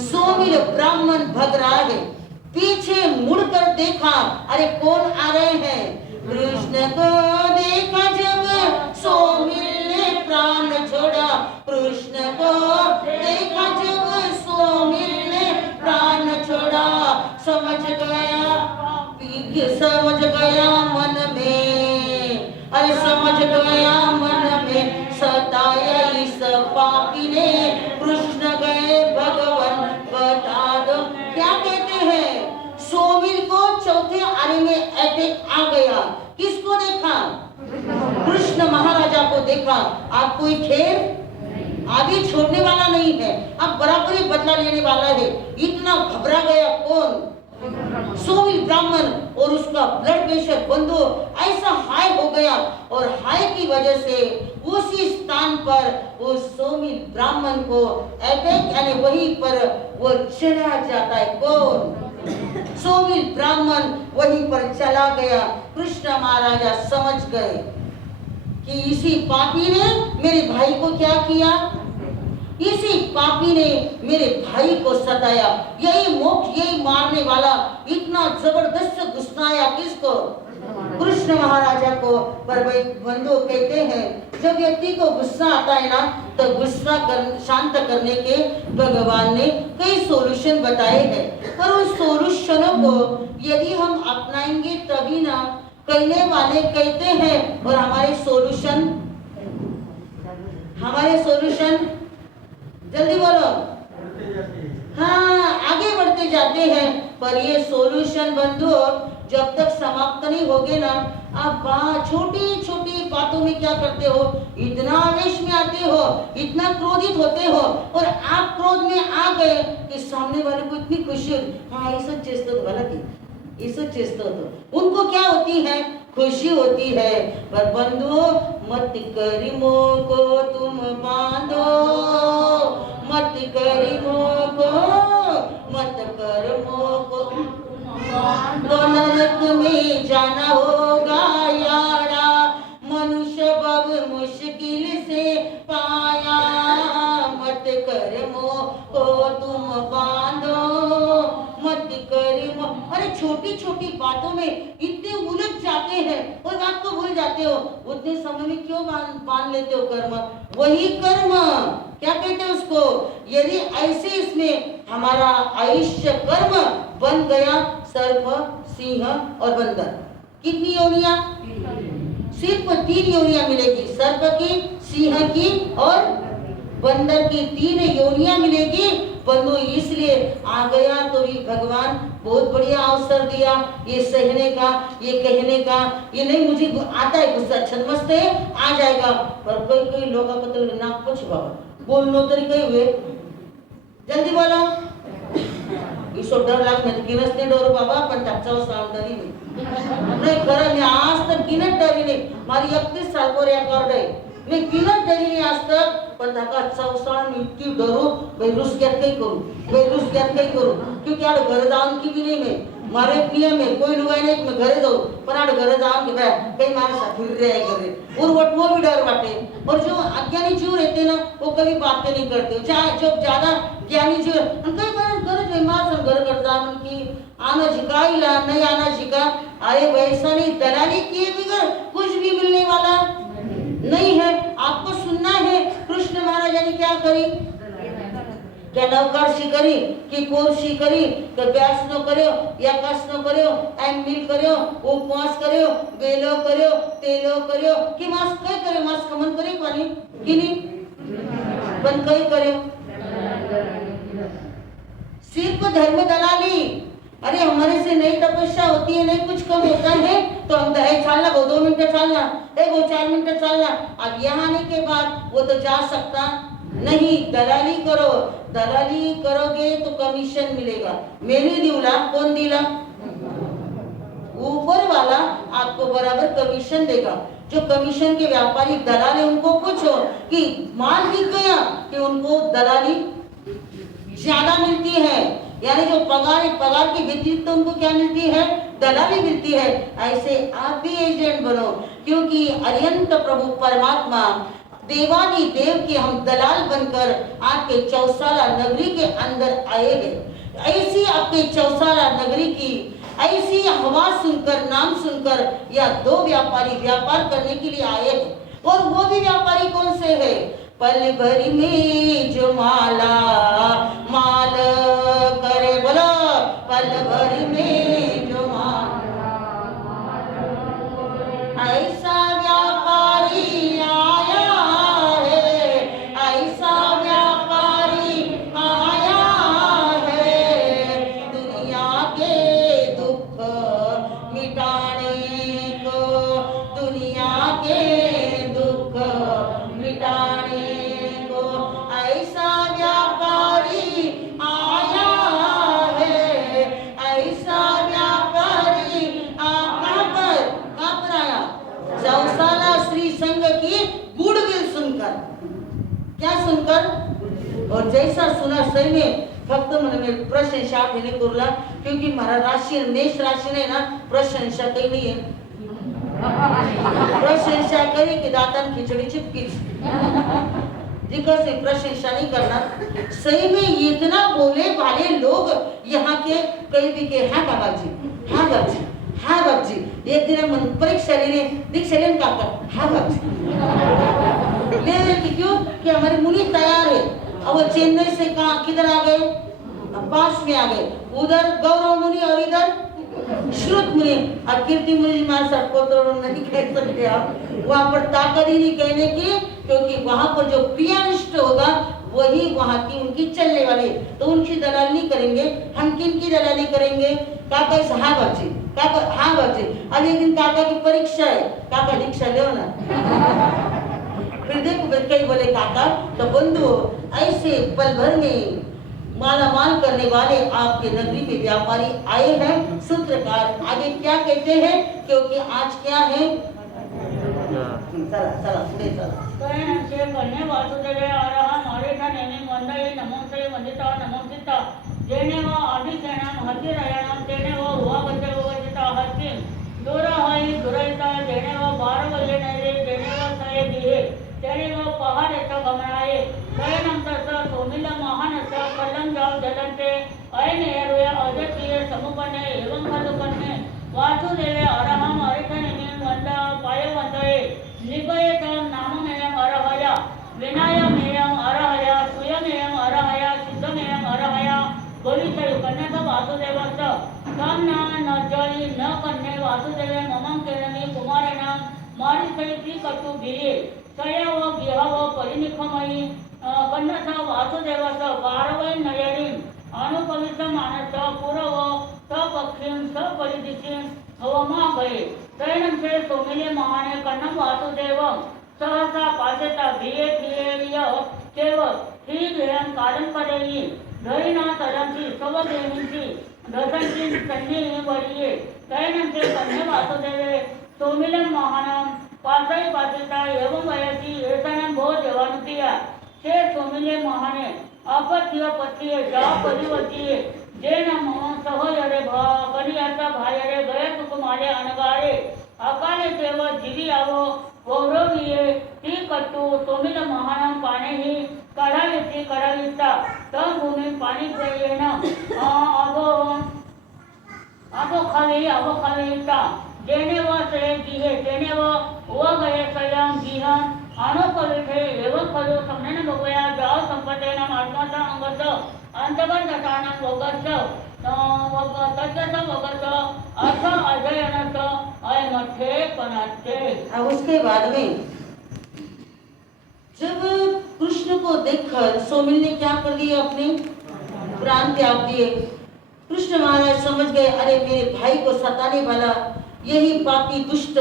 सोमिल ब्राह्मण भग रहा है। पीछे मुड़कर देखा, अरे कौन आ रहे हैं? कृष्ण को देखा जब सोमिल ने प्राण छोड़ा, कृष्ण को देखा जब सोमिल ने प्राण छोड़ा, समझ गया मन में, अरे समझ गया मन में, सताया इस पापी ने, कृष्ण गए भगवान बता दो। क्या कहते हैं? सोमिल को चौथे आने में अटैक आ गया। किसको देखा? कृष्ण महाराजा को देखा। आप कोई खेल आगे छोड़ने वाला नहीं है, अब बराबरी बदला लेने वाला है। इतना घबरा गया कौन? सोमिल ब्राह्मण। और उसका ब्लड प्रेशर बंधु ऐसा हाई हो गया और हाई की वजह से उसी स्थान पर वो सोमिल ब्राह्मण को अटैक यानी वहीं पर वो चला जाता है। कौन? सोमिल ब्राह्मण वहीं पर चला गया। कृष्ण महाराजा समझ गए कि इसी पापी ने मेरे भाई को क्या किया? इसी पापी ने मेरे भाई को सताया। यही मोक्ष, यही मारने वाला। इतना जबरदस्त गुस्सा आया किसको? कृष्ण महाराजा को। पर भाई बंधु कहते हैं जब व्यक्ति को गुस्सा आता है ना, तो गुस्सा शांत करने के भगवान ने कई सॉल्यूशन बताए हैं। पर उन सॉल्यूशनों को यदि हम अपनाएंगे तभी ना। कहने वाले कहते हैं और हमारे सॉल्यूशन जल्दी बोलो। हाँ, आगे बढ़ते जाते हैं। पर ये सॉल्यूशन बंधु जब तक समाप्त नहीं होगे ना, आप छोटी छोटी बातों में क्या करते हो? इतना आवेश में आते हो, इतना क्रोधित होते हो और आप क्रोध में आ गए कि सामने वाले को इतनी खुशी होती, हाँ ये सब चीज तो गलत है, ये सब चीज तो उनको क्या होती है? खुशी होती है। पर बंधु मत करी मोह को तुम बांधो, मत करी मोह को, मत कर मोह को, तो नरक में जाना होगा यारा, मनुष्य बब मुश्किल से पाया, मत कर को तुम बांधो मत करी अरे छोटी छोटी बातों में इतने उलझ जाते हैं और बात को भूल जाते हो। उतने समय में क्यों बांध लेते हो कर्म? वही कर्म क्या कहते हैं उसको? यदि ऐसे इसमें हमारा आयुष्य कर्म बन गया सर्प सिंह और बंदर, कितनी योनियां? सिर्फ 3 योनियां मिलेगी, सर्प की, सिंह की और बंदर की 3 योनियां मिलेगी। बंधु इसलिए आ गया तो भी भगवान बहुत बढ़िया अवसर दिया ये सहने का, ये कहने का। ये नहीं मुझे आता है गुस्सा, छदमस्त है, आ जाएगा। पर कोई कोई लोग ना कुछ बाबा बोलनो तरीके हुए जल्दी बोलो इसो डर लाग मैं किनस नहीं डरो बाबा पण ताचा साम डरी नहीं खरं मी आज तक किनत डरी नहीं। मारी 31 साल को रेकॉर्ड है, मैं किनत डरी नहीं आज तक। पण ताका चौसाळ मी इतकी डरू भाई रुसक्यात काही करू क्योंकि आड़ घर जाऊन की भी नहीं मैं मारे एक नियम है कोई लुगाई नहीं मैं घरे जाऊं पर आड़ घरे जाऊन के भाई कई मारे साथ फिर रहे घरे और वट वो भी डर बाटे। और जो अज्ञानी जीव रहते ना वो कभी बातें नहीं करते, चाहे जो ज्यादा ज्ञानी जीव कई बार घर जो मार घर कर जान की आना झिका इला नहीं आना झिका। अरे वैसा नहीं, दलाली किए बगैर कुछ भी मिलने वाला नहीं है। आपको सुनना है कृष्ण महाराज ने क्या करी, क्या नवकारशी करी कि पोरशी करी कि ब्यास नो कर्यो या कस नो कर्यो एम मिल कर्यो उपवास कर्यो बेलो कर्यो तेलो कर्यो कि मास कई कर्यो मास खमन करी पानी कि नहीं बन कई कर्यो सिर्फ धर्म दलाली। अरे हमारे से नई तपस्या होती है, नहीं कुछ कम होता है तो हम दहेज छालना वो 2 मिनट छालना वो 4 मिनट छालना। अब यहाँ आने के बाद वो तो जा सकता नहीं। दलाली करो, दलाली करोगे तो कमीशन मिलेगा। मैंने दिला कौन दिला? ऊपर वाला आपको बराबर कमीशन देगा। जो कमीशन के व्यापारी दलाल है उनको पूछो कि माल बिक गया कि उनको दलाली ज्यादा मिलती है, यानी जो पगार के व्यतिरिक्त तो उनको क्या मिलती है? दलाली मिलती है। ऐसे आप भी एजेंट बनो क्योंकि अरिहंत प्रभु परमात्मा देवानी देव के हम दलाल बनकर आपके चौसाला नगरी के अंदर आए हैं। ऐसी आपके चौसाला नगरी की ऐसी हवा सुनकर नाम सुनकर या 2 व्यापारी व्यापार करने के लिए आए हैं। और वो भी व्यापारी कौन से है? पल भर में जो माला माल करे बोलो पल भर में जो माला ऐसा व्यापारी आया है, ऐसा व्यापारी आया है दुनिया के दुख मिटाने को, दुनिया के दुख मिटाने को ऐसा व्यापारी आया है, ऐसा व्यापारी कहाँ पर आया? चौसाला श्री संघ की गुडविल सुनकर। क्या सुनकर? और जैसा सुना सही में फक्त मैंने प्रशंसा ठेने करला क्योंकि हमारा राशि मेष राशि ने ना प्रशंसा कही नहीं है। प्रशंसा करी कि दातन खिचड़ी चिपकी जिक्र से प्रशंसा नहीं करना। सही में इतना बोले वाले लोग यहाँ के कहीं भी के हाँ बाबाजी हाँ बाबजी हाँ बाबजी। एक दिन मन परीक्षा लेने दीक्षा लेने का कर हाँ बाबजी ले कि क्यों कि हमारी मुनि तैयार है। अब वो चेन्नई से कहाँ किधर आ गए? पास में आ गए। उधर गौरव मुनि और इधर श्रुत मुनि। अब कीर्ति मुनि मार सबको तो नहीं कह सकते आप, वहां पर ताकत ही नहीं कहने की क्योंकि वहां पर जो प्रियानिष्ठ होगा वही वहां की उनकी चलने वाली। तो उनकी दलाली नहीं करेंगे, हम किन की दलाली करेंगे? काका इस हाँ बाबजी काका हाँ बाबजी। अब एक दिन काका की परीक्षा है, काका दीक्षा लो ना फिर देखो कई बोले काका तो बंधु ऐसे पल भर में माला माल करने वाले आपके नगरी में व्यापारी आए हैं। सूत्रकार आगे क्या कहते हैं क्योंकि आज क्या है? चला चला चला कळणंचे कन्ये वासुदेवे आरहं हरिठ नेमि मंदये नमोंसे वंदिता नमोंसिता जेने व आदिशेणं हतिरयणं तेने व हुवागते वचिता हस्तिं दूरहै दुरैता जेने व बारवल्ले नैरे जेने व सये दिहे तेने व पहाडेत गमनाये कळणं तस सोमिल महानस भजन्ते अयमेरुय अजत्रिय समुपन्ने एवं खलुपन्ने वासुदेवे अरहं हरिठनिमिं वन्द पायवन्दये निगयतं नाममेयम् अरहय विनायमेयम् अरहय सुयमेयम् अरहय सिद्धमेयम् अरहय गोविंदय कन्यास वासुदेवस्य तं न जयि न कन्ये वासुदेवे ममं केनमि कुमारेण मारिसैति कटु भिये सयव गिहव परिनिखमयि कन्यास वासुदेवस्य पारवै नयनिं अनुपवित्र मानस पुरव सपक्षिं सपरिदिशिं हवमा गये तैनं से सोमिले महाने कन्नम वासुदेवं सहसा पासेता भिये भिये चेव ही गेयं कालं करेयि धरिना तदंची सव देवींची दसंची संधी बळिये तैनं से कन्ने वासुदेवे सोमिलं महानं पासै पासेता एवं वयसी एतनं भो देवानुतिया से सोमिले महाने अपत्य पत्ये जा परिवतिये जेन मम सहयरे कनियाचा भायरे गय तुकुमाले अनगारे अकाले तेव जीवी आवो गौरविये ती कट्टू सोमिल महानं पाणेही कढावीची कढावीचा तर भूमी पाणी येण अबो खावीचा जेणे व से गिहे जेणे व गये सयं गिहन अनुपविठे एवं खलु समनेन बघूया जाव संपतेन आत्माचा अंगस अंतगत दशानं वगर्स तज्जस वगर्स अर्थ अजयनस अयमठे पनाचे। अब उसके बाद में जब कृष्ण को देखकर सोमिल ने क्या कर दिया, अपने प्राण त्याग दिए। कृष्ण महाराज समझ गए, अरे मेरे भाई को सताने वाला यही पापी दुष्ट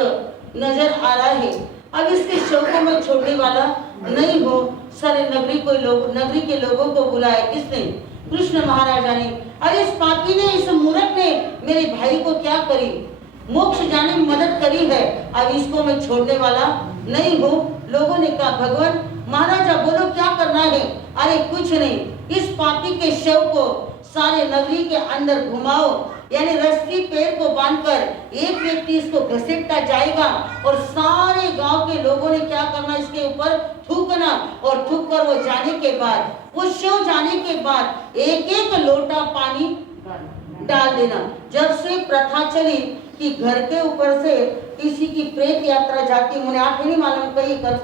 नजर आ रहा है, अब इसके शव को मैं छोड़ने वाला नहीं हूँ। सारे नगरी के लोगों को बुलाया, किसने? कृष्ण महाराजा ने। अरे इस पापी ने, इस मूर्ख ने मेरे भाई को क्या करी, मोक्ष जाने में मदद करी है, अब इसको मैं छोड़ने वाला नहीं हूँ। लोगों ने कहा, भगवान महाराजा बोलो क्या करना है? अरे कुछ नहीं, इस पापी के शव को सारे नगरी के अंदर घुमाओ, यानी रस्सी पैर को बांधकर एक व्यक्ति इसको घसीटता जाएगा और सारे गांव के लोगों ने क्या करना, इसके ऊपर थूकना, और थूक कर वो जाने के बाद, वो शव जाने के बाद एक एक लोटा पानी डाल देना। जब से प्रथा चली कि घर के ऊपर से किसी की प्रेत यात्रा जाती, मुझे आप नहीं मालूम कहीं कर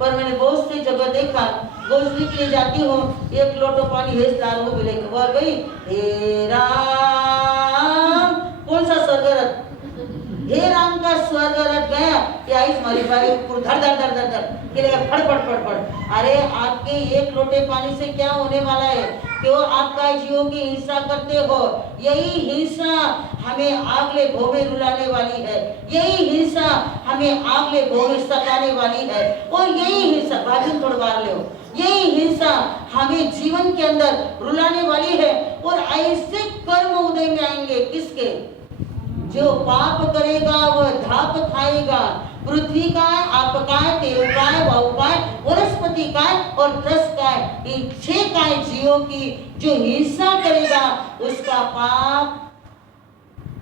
पर मैंने बहुत सी जगह देखा, गोश्ती के लिए जाती हूँ, एक लोटो पानी हेज डाल वो मिले वह गई, हे राम, कौन सा स्वर्गरथ, हे राम का स्वर्गरथ गया, क्या इस मारी भाई धर धर धर धर धर फड़ फड़ फड़ फड़। अरे आपके एक लोटे पानी से क्या होने वाला है? क्यों आपका जीवों की हिंसा करते हो? यही हिंसा हमें आगले भोगे रुलाने वाली है, यही हिंसा हमें आगले भोगे सताने वाली है, और यही हिंसा भाभी तोड़वार ले, यही हिंसा हमें जीवन के अंदर रुलाने वाली है। और ऐसे कर्म उदय में आएंगे किसके? जो पाप करेगा वह धाप खाएगा। पृथ्वी का है, आप का है, देव का है, वायु का है, वनस्पति का है और त्रस का है। इन 6 काय जीवों की जो हिंसा करेगा उसका पाप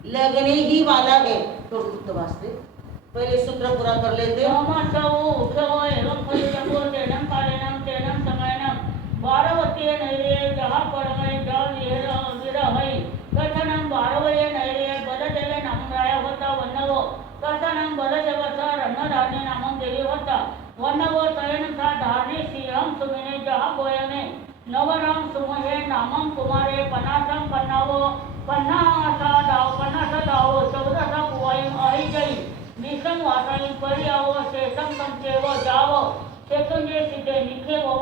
लगने ही वाला है। तो वास्ते पहले सूत्र पूरा कर लेते हैं। कथनं बारवये नैरे बलदेवे नामराय होता वन्नवो कथनं बलदेवचा रणधारणे नामं देवी होता वन्नवो तयनसा धारणे सिंहं सुमिने जहा गोयमे नवरं सुमहे नामं कुमारे पन्नासं पन्नावो पन्नासा दावो 14 कुवायं अहिजयी निसं वासायं पर्यावो शेषं संचेव जावो चेतुंजे सिद्धे निखेवो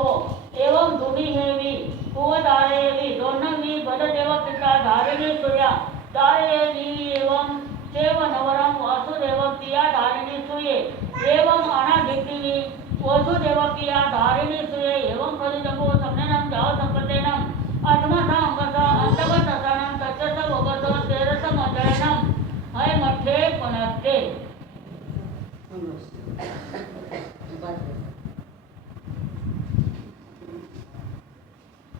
एवं धुनी हेवी कुवधारेवी दोन्नवी बलदेव पिता धारिणी सूर्या धारेवी एवं चेव नवरं वासुदेव पिया धारिणी सूये एवं अनादित्तिनी वसुदेव पिया धारिणी सूये एवं खलिजंबो समनेनं जाव संपतेनं आत्मसा अंगसा अंतगतसानं तच्चस वगस तेरस मजयनं हय मठे पनस्ते।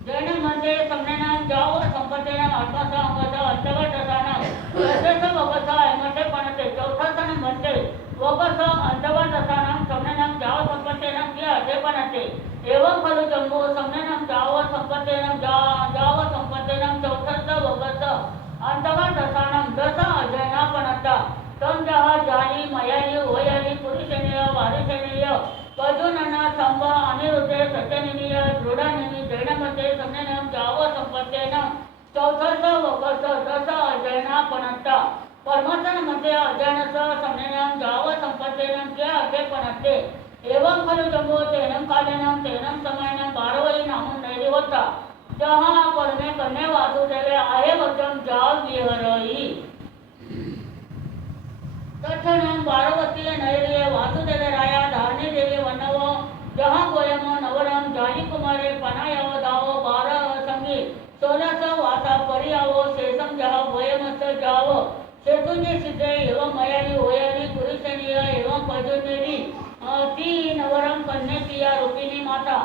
जैन मध्ये समनेनं जाव संपतेनं आत्मसा अंगसा अंतगतसानं तच्चस वगस हय मठे पनस्ते। चौथा सन म्हणते वगस अंतगतसानं समनेनं जाव संपतेनं किया ते पनस्ते एवं खलु जंबो समनेनं जाव संपतेनं जाव संपतेनं परिशनीय पजुनन संभ अनिरुद्धे सत्यनिमीय दृढनिमी जैनमते समन्वयम जाव संपत्तेन चौथस वकस दस अजयना पनत्ता परमतन मते अजयनस समन्वयम जाव संपत्तेन क्या अर्थे पनत्ते एवं खलु जम्बो तेनं कालेनं तेनं समयनं बारवई नामं नैरिवत्ता जहाँ परमे कन्या वासुदेवे आहे वचन जाव विहरई तत्क्षणं पार्वती नैर्य वासुदेव राया धारणी देवी वनव जहाँ गोयम नवरम जानी कुमारे पनायव दावो 12 संगी 16 वासा परियावो शेषम जहाँ गोयमस जावो शेतुंजी सिद्धे एवं मयाली ओयाली पुरुषनीय एवं पजुनेरी ती नवरम कन्या रूपिणी माता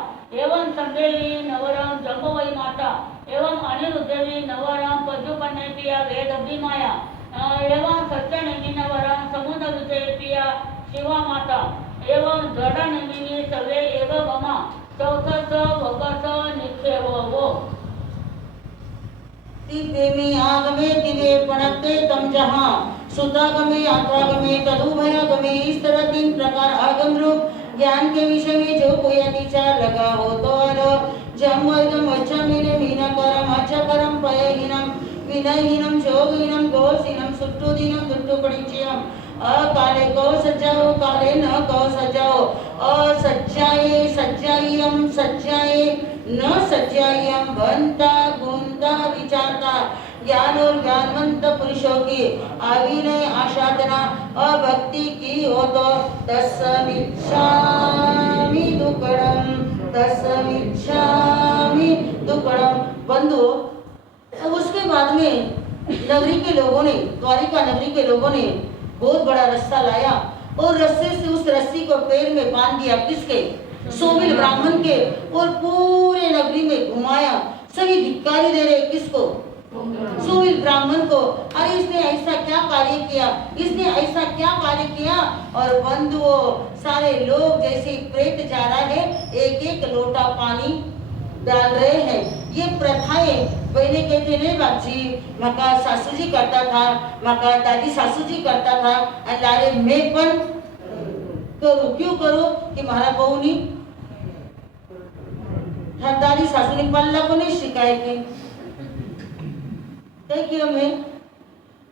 एवं संदेवी नवरम जम्बवई माता एवं अनिरुद्धवी नवरम पजुपन्नेपिया वेदब्दी माया एवं सत्यनिधि नवरम समुद्र विजय पिया शिवा माता एवं जडनिधि सवे एव गमा चौथस वकस निक्षेवो दिव्येमि आगमे दिव्ये पणक्ते तम जहाँ सुतागमे आत्वागमे तदुभयागमे इस तरह 3 प्रकार आगम रूप ज्ञान के विषय में जो कोई अधिचार लगा हो तो जम वर्गम अच्छा मेरे मीनाकरम अच्छा करम पयहीनम विनयहीनम जोगहीनम गोषहीनम सुट्टुदीनम दुट्टुपरिचयम अकाले को सजाओ काले न को सजाओ असज्जाए सज्जायम सज्जाए न सज्जायम बनता गुणता विचारता ज्ञान और ज्ञानवंत पुरुषों की अविनय आशादना अभक्ति की हो तो तस्मिच्छामि दुक्कडम बंधु। अब उसके बाद में नगरी के लोगों ने द्वारिका नगरी के लोगों ने बहुत बड़ा रस्सा लाया और रस्से से उस रस्सी को पैर में बांध दिया किसके सोमिल ब्राह्मण के और पूरे नगरी में घुमाया। सभी धिक्कारी दे रहे किसको सोमिल ब्राह्मण को। अरे इसने ऐसा क्या कार्य किया इसने ऐसा क्या कार्य किया। और बंधुओं सारे लोग जैसे प्रेत जा रहा है एक एक लोटा पानी डाल रहे हैं। ये प्रथाएं पहले कहते नहीं बाजी मका सासू जी करता था मका दादी सासू जी करता था अल्लाह मैं पण करूं क्यों करूं कि मारा बहू नहीं हर दादी सासू ने पल्ला को नहीं शिकाय की देखिए मैं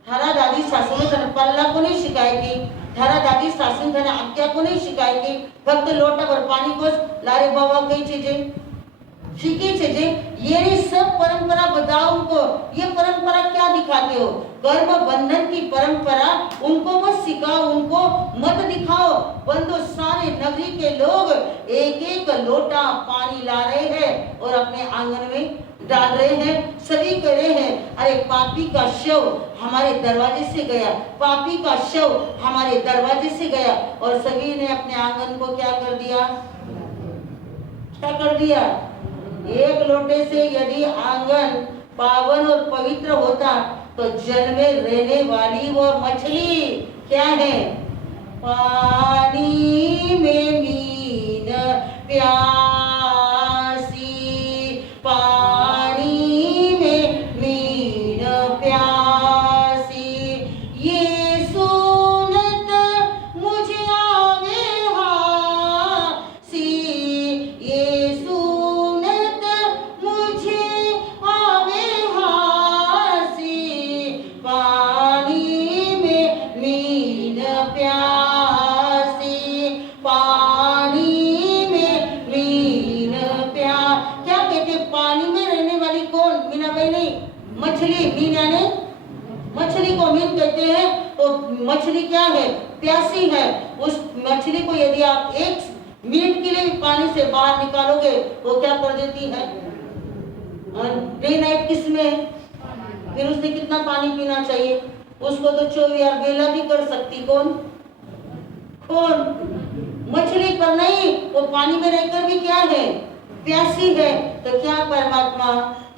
थारा दादी सासू ने तने पल्ला को नहीं शिकाय की थारा दादी सासू ने तने आज्ञा को नहीं शिकाय की फक्त लोटा भर पानी को लारे बाबा कई चीजें सीखी चीजें ये सब परंपरा बताओ उनको। ये परंपरा क्या दिखाते हो कर्म बंधन की परंपरा उनको मत सिखाओ उनको मत दिखाओ। बंधु सारे नगरी के लोग एक एक लोटा पानी ला रहे हैं और अपने आंगन में डाल रहे हैं। सभी कह रहे हैं अरे पापी का शव हमारे दरवाजे से गया पापी का शव हमारे दरवाजे से गया। और सभी ने अपने आंगन को क्या कर दिया एक लोटे से यदि आंगन पावन और पवित्र होता तो जल में रहने वाली वो मछली क्या है पानी में मीन प्यासी पानी में मीन प्यासी ये सुनत मुझे आवे हासी ये मछली को मीन कहते हैं। तो मछली क्या है प्यासी है। उस मछली को यदि आप 1 मिनट के लिए भी पानी से बाहर निकालोगे वो क्या कर देती है डे नाइट किसमें फिर उसने कितना पानी पीना चाहिए उसको तो 24 बेला भी कर सकती कौन मछली पर नहीं वो पानी में रहकर भी क्या है प्यासी है। तो क्या परमात्मा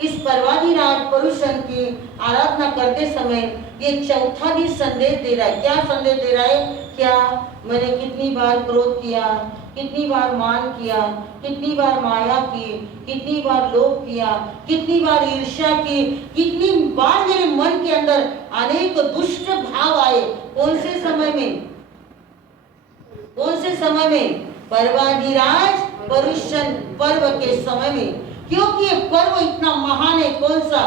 इस परवादिराज पुरुषन की आराधना करते समय ये चौथा भी संदेश दे रहा है। क्या संदेश दे रहा है क्या मैंने कितनी बार क्रोध किया कितनी बार मान किया कितनी बार माया की कितनी बार लोभ किया कितनी बार ईर्ष्या की कितनी बार मेरे मन के अंदर अनेक दुष्ट भाव आए। कौन से समय में कौन से समय में? पर्वाधिराज पर्युषण पर्व के समय में, क्योंकि ये पर्व इतना महान है। कौन सा?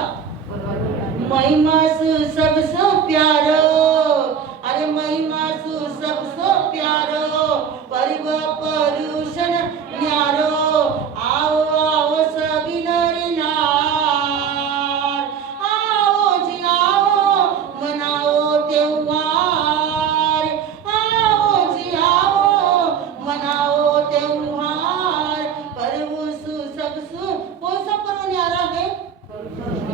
महिमा सु सबसो प्यारो, अरे महिमा सु सबसो प्यारो, पर्व पर्युषण न्यारो, आओ आओ सभी नर नार, आओ जी आओ मनाओ त्योहार, आओ जी आओ मनाओ त्योहार, पर्व सु सबसु। कौन सा पर्व न्यारा है?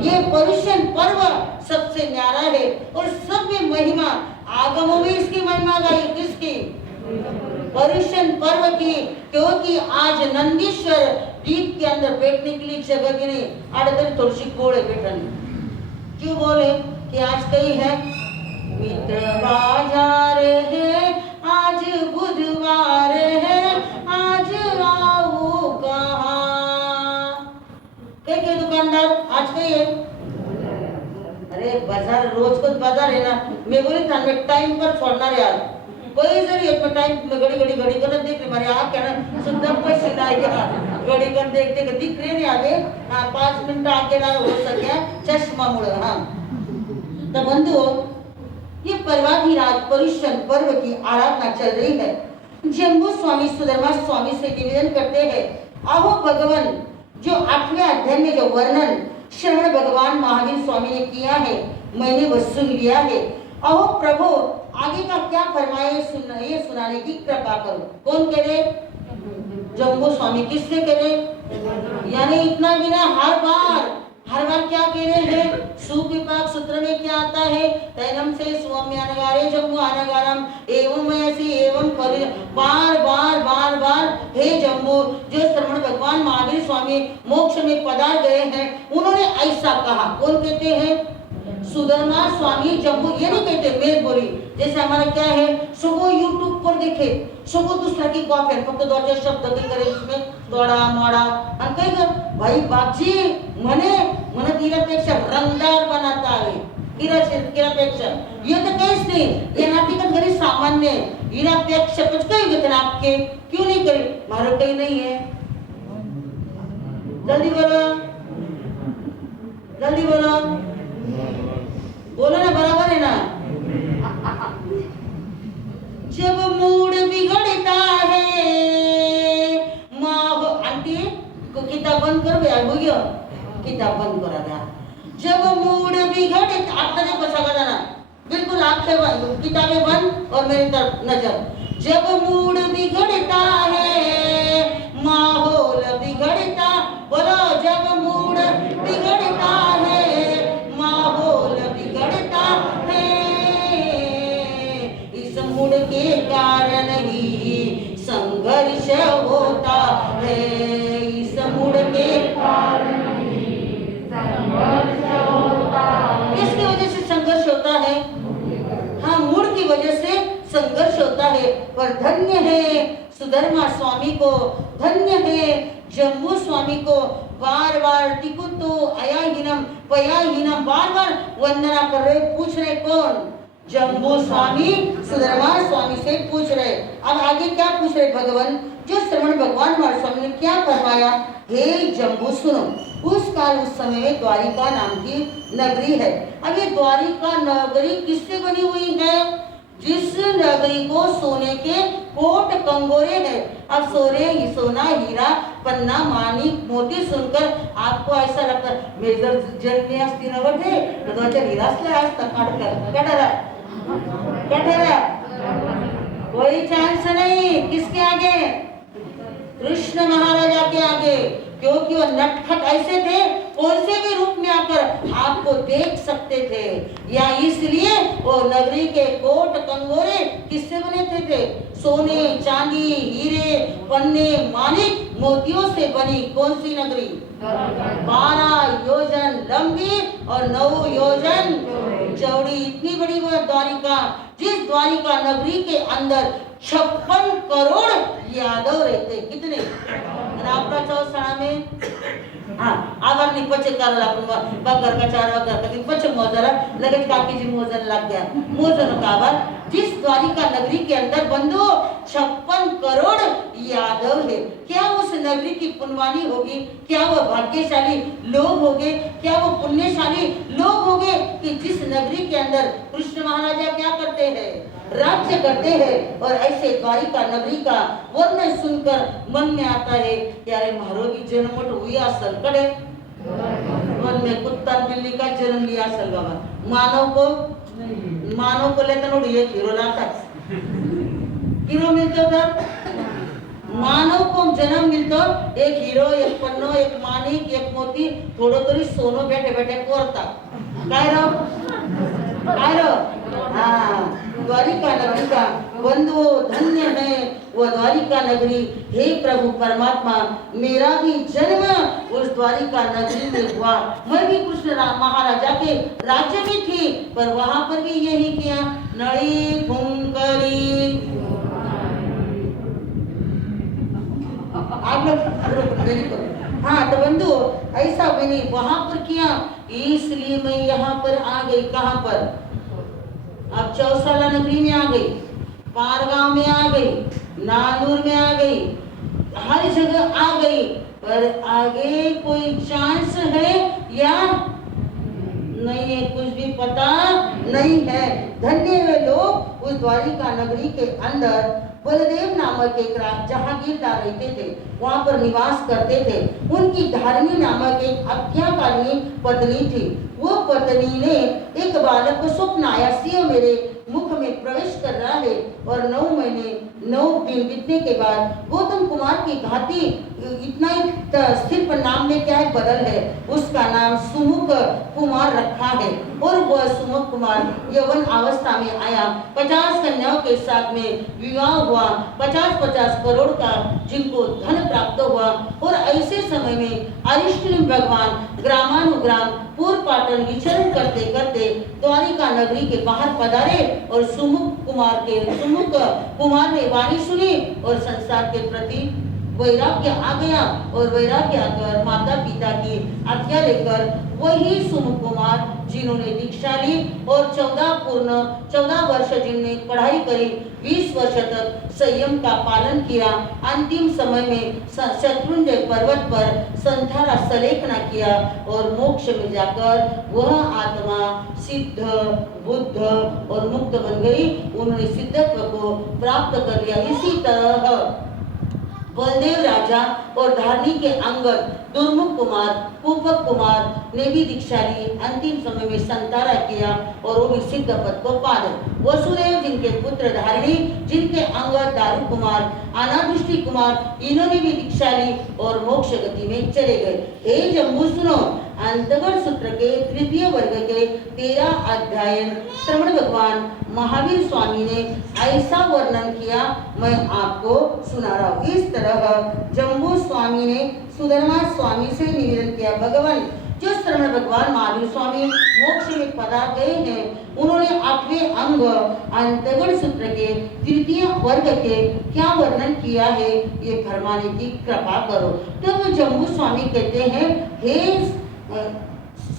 ये पर्युषण पर्व सबसे न्यारा है और सब में महिमा, आगमों में इसकी महिमा गाई। किसकी? पर्युषण पर्व की, क्योंकि आज नंदीश्वर दीप के अंदर बैठने के लिए जगह भी नहीं, आड़े थोड़ी सी गोड़े बैठने। क्यों बोले कि आज कहीं है मित्र बाजार है, आज बुधवार है, आज आओ कहाँ? कई दुकानदार आज कहीं है? अरे बाजार रोज को बाजार है ना। मैं बोली था मैं टाइम पर छोड़ना रे यार, कोई जरी एक टाइम में घड़ी घड़ी घड़ी कर देख रही, मारे आँख है ना सुंदर पैसे ना घड़ी कर देख देख दिख रहे नहीं आगे। हाँ 5 मिनट आगे ना हो सके चश्मा मुड़। हाँ तो बंधु, ये पर्वाधिराज पर्युषण पर्व की आराधना चल रही है। जम्बू स्वामी सुधर्मा स्वामी से निवेदन करते हैं, अहो भगवान, जो 8वें अध्याय में जो वर्णन श्रवण भगवान महावीर स्वामी ने किया है, मैंने वह सुन लिया है। अहो प्रभु, आगे का क्या फरमाए ये सुनाने की कृपा करो। कौन कह रहे? जम्बू स्वामी। किससे कह रहे? यानी इतना बिना हर बार क्या कह रहे हैं? सुविपाक सूत्र में क्या आता है? तैनम से स्वामी अनगारे जम्बू अनगारम एवं ऐसी एवं कर बार बार बार बार हे जम्बू, जो श्रवण भगवान महावीर स्वामी मोक्ष में पधार गए हैं, उन्होंने ऐसा कहा। कौन कहते हैं? सुधर्मा स्वामी जम्बू। ये नहीं कहते मैं बोली, जैसे हमारा क्या है, सुबह यूट्यूब पर देखे, सुबह दूसरा की कॉपी फक्त 2-4 शब्द कई करे, इसमें थोड़ा मोड़ा आणि काय कर भाई बापजी म्हणे तिरापेक्षा रंगदार बनाता है, तिरापेक्षा ये तो काहीच नाही, ये नाटिकात घरी सामान्य है। इरापेक्षा कुछ काही घेते ना आपके, क्यों नहीं करे? मारो काही नहीं है। जल्दी बोलो, जल्दी बोलो, बोलो ना, बराबर है ना? जब मूड बिगड़ता है माँ आंटी को किताब बंद कर भैया, हो गया किताब बंद करा गया। जब मूड बिगड़ता, आपका जो बसा जाना बिल्कुल आपसे किताबें बंद और मेरी तरफ नजर। जब मूड बिगड़ता है माहौल बिगड़ता, बोलो जब मूड बिगड़ता है माहौल बिगड़ता है, इस मूड के कारण ही संघर्ष होता है, इस मूड के कारण ही संघर्ष होता है। किसकी वजह से संघर्ष होता है? हाँ, मूड की वजह से संघर्ष होता है। पर धन्य है सुधर्मा स्वामी को, धन्य है जम्बू स्वामी को, बार बार टिकुतो अयाहीनम पयाहीनम बार बार वंदना कर रहे। पूछ रहे कौन? जम्बू स्वामी सुधर्मा स्वामी से पूछ रहे। अब आगे क्या पूछ रहे भगवान? जो श्रवण भगवान हमारे स्वामी ने क्या फरमाया? हे जम्बू सुनो, उस काल उस समय में द्वारिका नाम की नगरी है। अब ये द्वारिका नगरी किससे बनी हुई है? जिस नगरी को सोने के कोट कंगोरे है। अब सोना हीरा पन्ना मानिक मोती सुनकर आपको ऐसा लगता है मेजर जल में अस्ती नवट है तो 2-4 हीरा से आज तक काट कर कटरा कोई चांस नहीं। किसके आगे? कृष्ण महाराजा के आगे, क्योंकि वो नटखट ऐसे थे, कौन से भी रूप में आकर आपको देख सकते थे। या इसलिए वो नगरी के कोट कंगोरे किससे बने थे? सोने चांदी हीरे पन्ने मानिक मोतियों से बनी कौन सी नगरी? 12 योजन लंबी और 9 योजन चौड़ी, इतनी बड़ी वो द्वारिका, जिस द्वारिका नगरी के अंदर 56 करोड़ यादव रहते। कितने? आपका चौसड़ा में आवर नहीं पचे करायला आपण बगर का चार वगर का पचे मोजाला लगेच काकीजी मोजन लाग गया मोजन का आवर जिस द्वारिका नगरी के अंदर बंधुओं 56 करोड़ यादव है। क्या उस नगरी की पुण्यवानी होगी? क्या वह भाग्यशाली लोग होंगे? क्या वो पुण्यशाली लोग होंगे कि जिस नगरी के अंदर कृष्ण महाराजा क्या करते हैं? राज्य करते हैं। और ऐसे द्वारिका नगरी का वर्णन सुनकर मन में आता है कि अरे मारो भी जन्मट हुई असल कड़े मन में कुत्ता बिल्ली का जन्म लिया असल बाबा। मानव को लेकर नोड़ ये हीरो लाता हीरो मिलते उधर मानव को जन्म मिलतो एक हीरो, एक पन्नो, एक मानिक, एक मोती, थोड़ो तरी सोनो बैठे बैठे कोरता काय रो हाँ द्वारिका नगरी का बंधुओं धन्य है वह द्वारिका नगरी। हे प्रभु परमात्मा, मेरा भी जन्म उस द्वारिका नगरी में हुआ। मैं भी कृष्ण महाराजा के राज्य में थी, पर वहां पर भी यही किया नड़ी फुंकरी। आप लोग हाँ तो बंधु ऐसा मैंने वहां पर किया, इसलिए मैं यहाँ पर आ गई। कहाँ पर? अब चौसाला नगरी में आ गई, पारगांव में आ गई, नानूर में आ गई, हर जगह आ गई, पर आगे कोई चांस है या नहीं है कुछ भी पता नहीं है। धन्य वे लोग उस द्वारिका नगरी के अंदर बलदेव नामक एक जहागीरदार रहते थे, वहां पर निवास करते थे। उनकी धारिणी नामक एक आज्ञाकारिणी पत्नी थी। वो पत्नी ने एक बालक को स्वप्न आया, सिंह मेरे मुख में प्रवेश कर रहा है। और 9 महीने 9 दिन बीतने के बाद गौतम कुमार की घाटी इतना ही स्थिर पर नाम में क्या है बदल है, उसका नाम सुमुख कुमार रखा है। और वह सुमुख कुमार यौवन अवस्था में आया, 50 कन्याओं के साथ में विवाह हुआ, 50-50 करोड़ का जिनको धन प्राप्त हुआ। और ऐसे समय में अरिष्टनेमि भगवान ग्रामानुग्राम पूर्व पाटन विचरण करते करते द्वारिका नगरी के बाहर पधारे और सुमुख कुमार ने वाणी सुनी और संसार के प्रति वैराग्य आ गया। और वैराग्य आकर माता पिता की आज्ञा लेकर वही सुमुख कुमार जिन्होंने दीक्षा ली और 14 वर्ष जिनने पढ़ाई करी, 20 वर्ष तक संयम का पालन किया, अंतिम समय में शत्रुंजय पर्वत पर संथारा सलेखना किया और मोक्ष में जाकर वह आत्मा सिद्ध बुद्ध और मुक्त बन गई। उन्होंने सिद्धत्व को प्राप्त कर लिया। इसी तरह बलदेव राजा और धारणी के अंगद दुर्मुख कुमार पूपक कुमार ने भी दीक्षा ली, अंतिम समय में संतारा किया और वो भी सिद्ध पद को पा गए। वसुदेव जिनके पुत्र धारिणी, जिनके अंगद दारू कुमार, अनादृष्टि कुमार, इन्होंने भी दीक्षा ली और मोक्ष गति में चले गए। हे जम्बू सुनो, अंतगढ़ सूत्र के 3 वर्ग के 13 अध्याय श्रवण भगवान महावीर स्वामी ने ऐसा वर्णन किया, मैं आपको सुना रहा हूँ। इस तरह जम्बू स्वामी ने सुधर्मा स्वामी से निवेदन किया, भगवान जो श्रवण भगवान महावीर स्वामी मोक्ष में पधार गए हैं, उन्होंने 8वें अंग अंतगढ़ सूत्र के 3 वर्ग के क्या वर्णन किया है, ये फरमाने की कृपा करो। तब जम्बू स्वामी कहते हैं, हे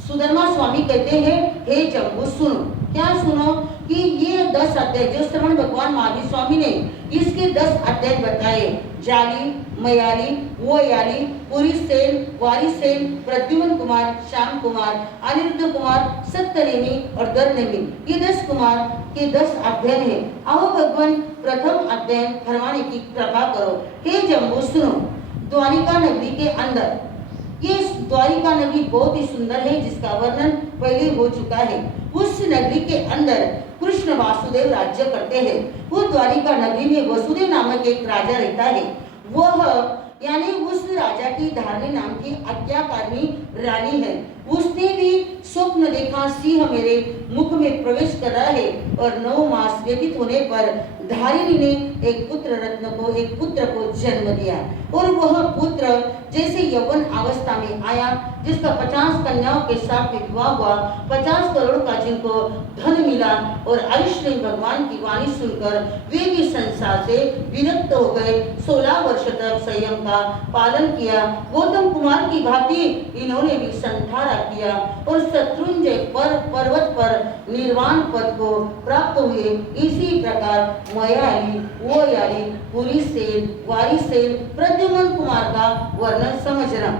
सुधर्मा स्वामी कहते हैं, हे जम्बू सुनो। क्या सुनो कि ये 10 अध्याय जो श्रवण भगवान महावीर स्वामी ने इसके 10 अध्याय बताए, जाली, मयाली, वोयाली, पुरी सेन, वारी सेन, प्रद्युमन कुमार, श्याम कुमार, अनिरुद्ध कुमार, सत्यनेमी और दरनेमी, ये 10 कुमार के 10 अध्ययन है। आओ भगवान प्रथम अध्ययन फरमाने की कृपा करो। हे जम्बू सुनो, द्वारिका नगरी के अंदर, ये द्वारिका नगरी बहुत ही सुंदर है जिसका वर्णन पहले हो चुका है। उस नगरी के अंदर कृष्ण वासुदेव राज्य करते हैं। वो द्वारिका नगरी में वसुदेव नामक एक राजा रहता है। वह यानी उस राजा की धारिणी नाम की आज्ञाकारिणी रानी है। उसने भी स्वप्न देखा, सिंह मेरे मुख में प्रवेश कर रहा है। और 9 मास व्यतीत होने पर धारिणी ने एक पुत्र को जन्म दिया। और वह पुत्र जैसे यौवन अवस्था में आया, जिसका 50 कन्याओं के साथ विवाह हुआ, 50 करोड़ का जिनको धन मिला, और अरिष्टनेमि भगवान की वाणी सुनकर वे भी संसार से विरक्त हो गए। 16 वर्ष तक संयम का पालन किया। गौतम कुमार की भांति इन्होंने भी संधारा किया और शत्रुंजय पर्वत पर निर्वाण पद को प्राप्त हुए। इसी प्रकार मयाली, वोयाली, पुरीसेन, वारीसेन, प्रद्युम्न कुमार का वर्णन समझना।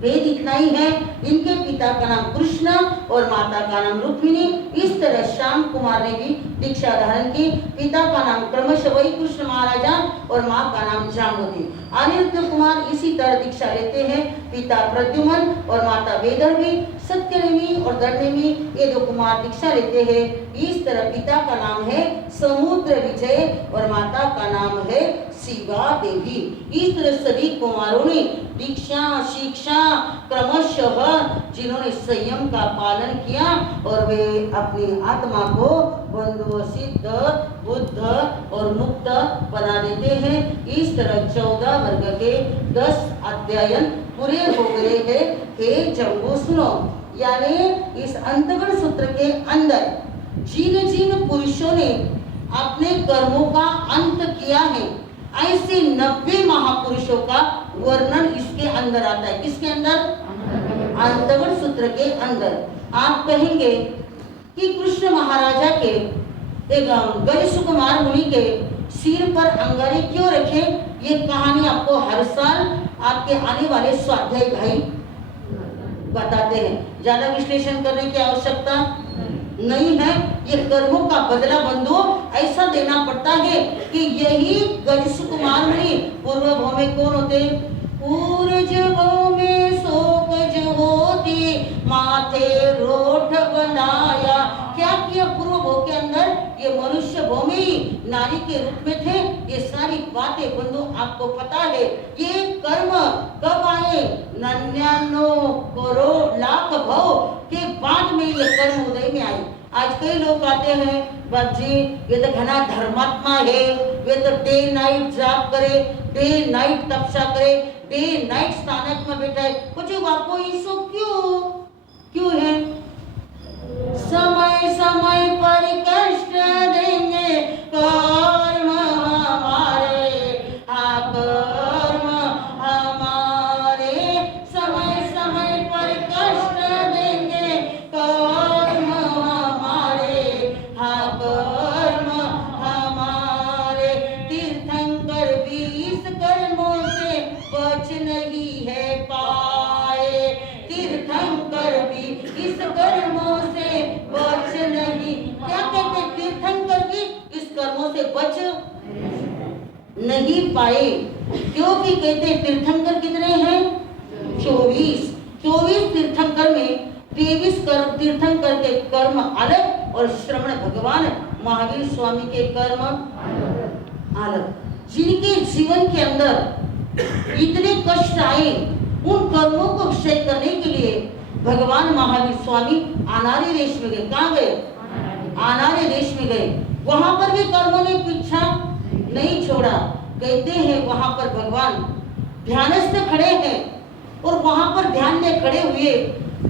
वेद इतना ही है। इनके पिता का नाम कृष्ण और माता का नाम रुक्मिणी। इस तरह श्याम कुमार ने भी दीक्षा धारण की। पिता का नाम क्रमशः वही कृष्ण महाराजा और माँ का नाम जाम्बुवती। अनिरुद्ध कुमार इसी तरह दीक्षा लेते हैं। पिता प्रद्युम्न और माता वेदर्भी, सत्यनेमी और दंडनेमी ये दो कुमार दीक्षा लेते हैं। इस तरह पिता का नाम है समुद्र विजय और माता का नाम है शिवा देवी। इस तरह सभी कुमारों ने दीक्षा शिक्षा क्रमशः जिन्होंने संयम का पालन किया और वे अपनी आत्मा को बंधु, सिद्ध, बुद्ध और मुक्त बना देते हैं। इस तरह 14 वर्ग के 10 अध्ययन पूरे हो गए हैं। हे जम्बू सुनो, यानी इस अंतगण सूत्र के अंदर जिन जिन पुरुषों ने अपने कर्मों का अंत किया है, ऐसे 90 महापुरुषों का वर्णन इसके अंदर आता है। किसके अंदर? अंतगण सूत्र के अंदर। आप कहेंगे कि कृष्ण महाराजा के गज सुकुमार मुनि के सिर पर अंगारे क्यों रखे? ये कहानी आपको हर साल आपके आने वाले स्वाध्याय भाई बताते हैं। ज्यादा विश्लेषण करने की आवश्यकता नहीं है। ये कर्मों का बदला बंधु ऐसा देना पड़ता है कि यही गज सुकुमार मुनि पूर्व भव में कौन होते? पूर्ज भव में सो गज होती, माथे रोठ बनाया। क्या किया पूर्व भव के अंदर? ये मनुष्य भव में नारी के रूप में थे। ये सारी बातें बंधु आपको पता है। ये कर्म कब आए? 99 करोड़ लाख भव के बाद में ये कर्म उदय में आए। आज कई लोग आते हैं, बाप जी ये तो घना धर्मात्मा है, वे तो डे नाइट जाप करे, डे नाइट तपस्या करे, डे नाइट स्थानक में बैठा है। कुछ आपको ईसो क्यों है? समय समय पर कष्ट देंगे कर्म हमारे, हाँ कर्म हमारे, समय समय पर कष्ट देंगे कर्म हमारे, हाँ कर्म हमारे। तीर्थंकर भी इस कर्मों से बच नहीं है पाए, तीर्थंकर भी इस कर्मों से बच नहीं। क्या कहते? तीर्थंकर भी इस कर्मों से बच नहीं पाए। क्योंकि कहते तीर्थंकर कितने हैं? 24 तीर्थंकर में 23 तीर्थंकर के कर्म अलग और श्रवण भगवान महावीर स्वामी के कर्म अलग। जिनके जीवन के अंदर इतने कष्ट आए, उन कर्मों को क्षय करने के लिए भगवान महावीर स्वामी अनार्य देश में गए। कहाँ गए? अनार्य देश में गए। वहां पर भी कर्मों ने पीछा नहीं छोड़ा। कहते हैं वहां पर भगवान ध्यानस्थ खड़े हैं और वहां पर ध्यान में खड़े हुए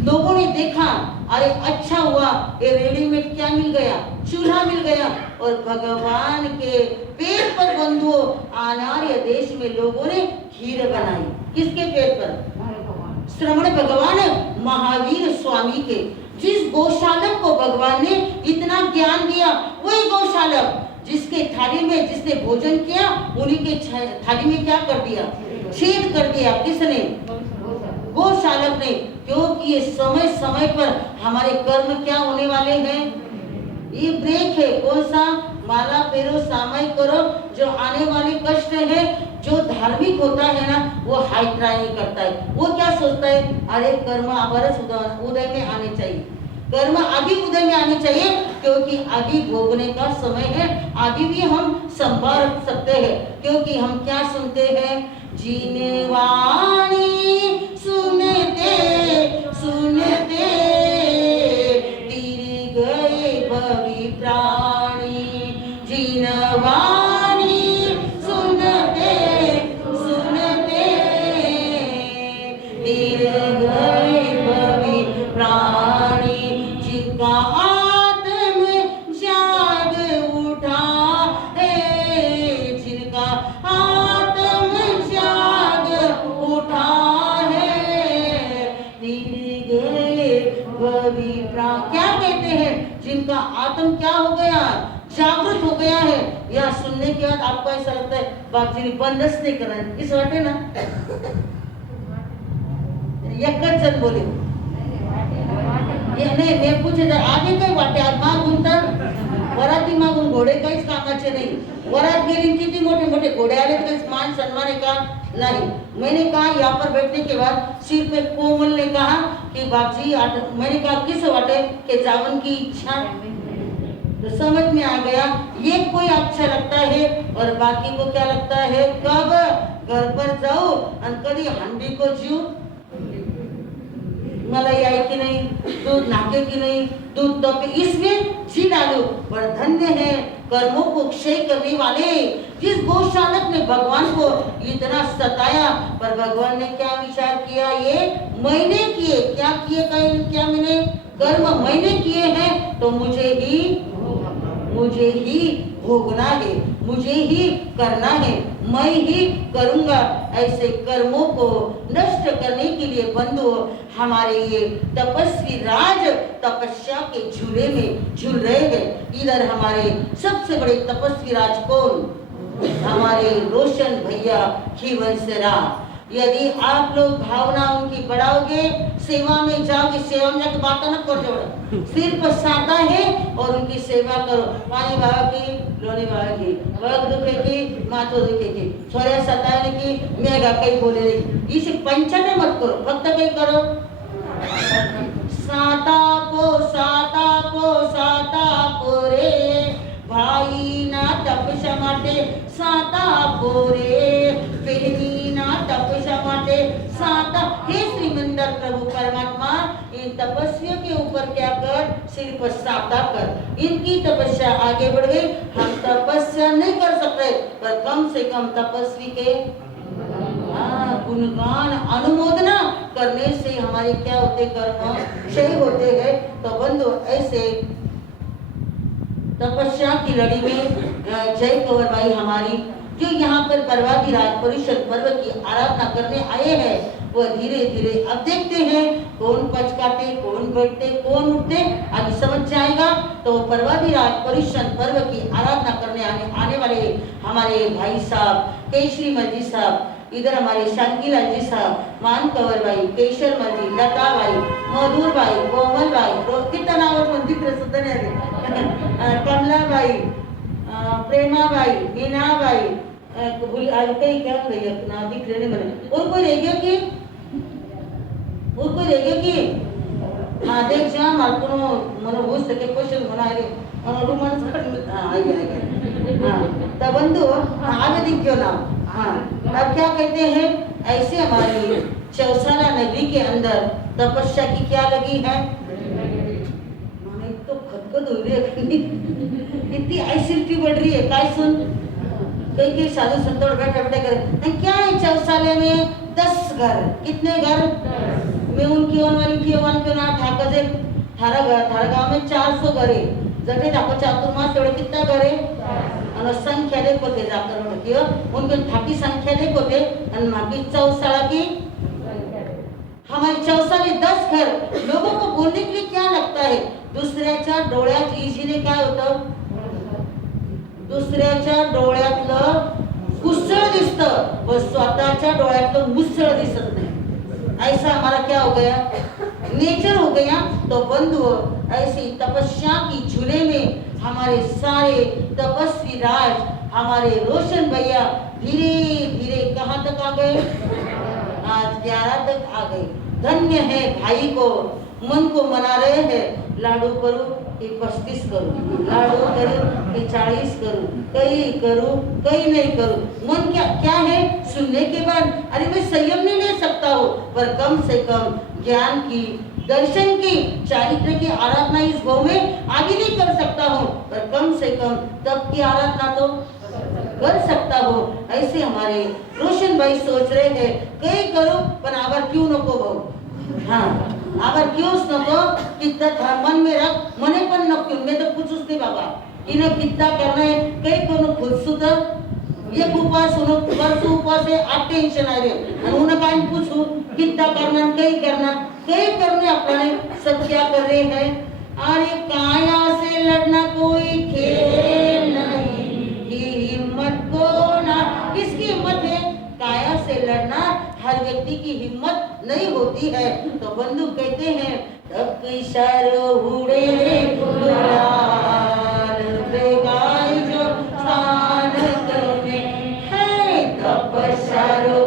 लोगों ने देखा, अरे अच्छा हुआ ये रेडीमेड क्या मिल गया? चूल्हा मिल गया। और भगवान के पेट पर बंधुओं अनार्य देश में लोगों ने खीर बनाई। किसके पेट पर? श्रवण भगवान महावीर स्वामी के। जिस गौशालक को भगवान ने इतना ज्ञान दिया, वही गौशालक जिसके थाली में जिसने भोजन किया, उन्हीं के थाली में क्या कर दिया? छेद कर दिया। किसने? गौशालक ने। क्योंकि ये समय समय पर हमारे कर्म क्या होने वाले हैं? ये ब्रेक है। कौन सा? माला फेरो सामय करो। जो आने वाले कष्ट है, जो धार्मिक होता है ना, वो हाई ट्राई नहीं करता है। वो क्या सोचता है? अरे कर्म अवरस उदय में आने चाहिए, कर्म अभी उदय में आने चाहिए, क्योंकि अभी भोगने का समय है। अभी भी हम संभाल सकते हैं। क्योंकि हम क्या सुनते हैं? जीने वाणी सुनते सुनते तिर गए भवी प्राणी। जीनवाणी सुनते सुनते तिर गए भवी प्राणी। जिनका आत्म जाग उठा है, जिनका आत्म जाग उठा क्या कहते हैं, जिनका आत्म क्या हो गया, जागृत हो गया है। यह सुनने के बाद आपको ऐसा लगता है बाप जी ने बंदस नहीं करना, इस वाटे ना एकच जण बोले नाही, मी पूछे आगे काही वाटे मागून तर वराती मागून घोडे काहीच कामाचे नहीं। वरात गेली किती मोठे मोठे घोड़े आले, तो मान सम्मान है का नहीं। मैंने कहा यहाँ पर बैठने के बाद सिर पे कोमल ने कहा कि बाजी, मैंने कहा किस वाटे के जावन की इच्छा, तो समझ में आ गया ये कोई अच्छा लगता है और बाकी को क्या लगता है। कब घर पर जाओ और कभी हंडी को जीव मलाई आई कि नहीं, दूध नाके कि नहीं, दूध तो इसमें जी डालो। पर धन्य है कर्मों को क्षय करने वाले, जिस गौशालक ने भगवान को इतना सताया, पर भगवान ने क्या विचार किया, ये मैंने किए, क्या किए, क्या मैंने कर्म मैंने किए हैं, तो मुझे ही भोगना है, मुझे ही करना है, मैं ही करूंगा। ऐसे कर्मों को नष्ट करने के लिए बंधु हमारे ये तपस्वी राज तपस्या के झूले में झूल रहे हैं। इधर हमारे सबसे बड़े तपस्वी राज कौन, हमारे रोशन भैया खीवंसरा। यदि आप लोग भावना उनकी बढ़ाओगे, सेवा में जाओगे, सेवा में जाके बात न कर जोड़, सिर पर साधा है और उनकी सेवा करो। पानी बाबा की, लोनी बाबा की, बग दुखेगी, माथो दुखेगी, छोरे सताने की, मेगा कहीं बोले नहीं, इसे पंचने मत करो, फक्त कहीं करो। साता को रे भाई ना तपस्या माटे साता पोरे, बहनी ना तपस्या माटे साता। हे श्रीमंदर प्रभु परमात्मा, इन तपस्वियों के ऊपर क्या कर, सिर पर साता कर। इनकी तपस्या आगे बढ़ गई, हम तपस्या नहीं कर सकते, पर कम से कम तपस्वी के गुणगान अनुमोदना करने से हमारे क्या होते, कर्म क्षय होते हैं। तो बंधु ऐसे तपस्या की लड़ी में जय कंवर भाई हमारी जो यहाँ पर पर्वाधिराज परिषद पर्व की आराधना करने आए हैं, वह धीरे धीरे अब देखते हैं कौन पचकाते, कौन बैठते, कौन उठते, आगे समझ जाएगा। तो पर्वाधिराज परिषद पर्व की आराधना करने आने वाले हमारे भाई साहब केशरी मल जी साहब, इधर हमारे शांतिलाल जी साहब, मान कंवर भाई, केशर मल जी, लता भाई, मधुर भाई, कोमल भाई, कितना नाव कमला भाई, प्रेमा भाई, मीना भाई, आज कहीं क्या ना दिख रहे बने। और कोई रह गया कि, और कोई रह गया कि, हाँ देख जा मार्को मनो हो सके क्वेश्चन बना रे और मन आ गया। हाँ तब बंधु आगे दिख क्यों ना। हाँ अब क्या कहते हैं, ऐसे हमारी चौसाला नगरी के अंदर तपस्या की क्या लगी है, तो खतखत हो रही है, इतनी एसिडिटी बढ़ रही है। काय सुन कई साधु संतों बैठे बैठे करे क्या है, चौसाले में 10 घर, कितने घर में उनकी वन के ना ठाकर से थारा गांव में 400 घर है, जटे ठाकर चातुर्मास तेवढे कितना घर है और संख्या देखो ते जाकर किया उनके थाकी संख्या देखो ते और माकी चौसाला की, हमारी चौसाले 10 घर। लोगों को बोलने के लिए क्या लगता है, दुसऱ्याच्या डोळ्यात इजीने काय होतं, दुसऱ्याच्या डोळ्यातलं कुसळ दिसतं व स्वतःच्या डोळ्यातलं मुसळ दिसत नाही। ऐसा हमारा क्या हो गया, नेचर हो गया। तो बंधुओं ऐसी तपस्या की झूले में हमारे सारे तपस्वी राज, हमारे रोशन भैया धीरे धीरे कहाँ तक आ गए, आज 11 तक आ गए। धन्य है भाई को, मन को मना रहे हैं, लाडू करूं कि 35 करूं, लाडू करूं कि 40 करूं, कहीं करूं कहीं नहीं करूं। मन क्या है, सुनने के बाद अरे मैं संयम नहीं ले सकता हूँ, पर कम से कम ज्ञान की, दर्शन की, चारित्र की आराधना इस भाव में आगे नहीं कर सकता हूँ, पर कम से कम तप की आराधना तो कर सकता हो। ऐसे हमारे रोशन भाई सोच रहे हैं कहीं करो पण आवर क्यों नको भाऊ, हाँ आवर क्योंच नको, कितना मन में रख, मने पण नको, मैं तो पूछूच नहीं बाबा इन्हें कितना करना है, कहीं कोनो खुद सुधा ये उपवास सुनो वर्ष उपवास है, आप टेंशन आ रहे और उन्हें कान पूछू कितना करना कहीं करना, कई करने अपने सब क्या कर रहे हैं। अरे काया से लड़ना कोई खेल नहीं, ये हिम्मत को ना, किसकी हिम्मत है काया से लड़ना? हर व्यक्ति की हिम्मत नहीं होती है। तो बंधु कहते हैं तब इशारो उड़े रे गुलाल, बेगाई जो स्थान तुम्हें है, तब इशारो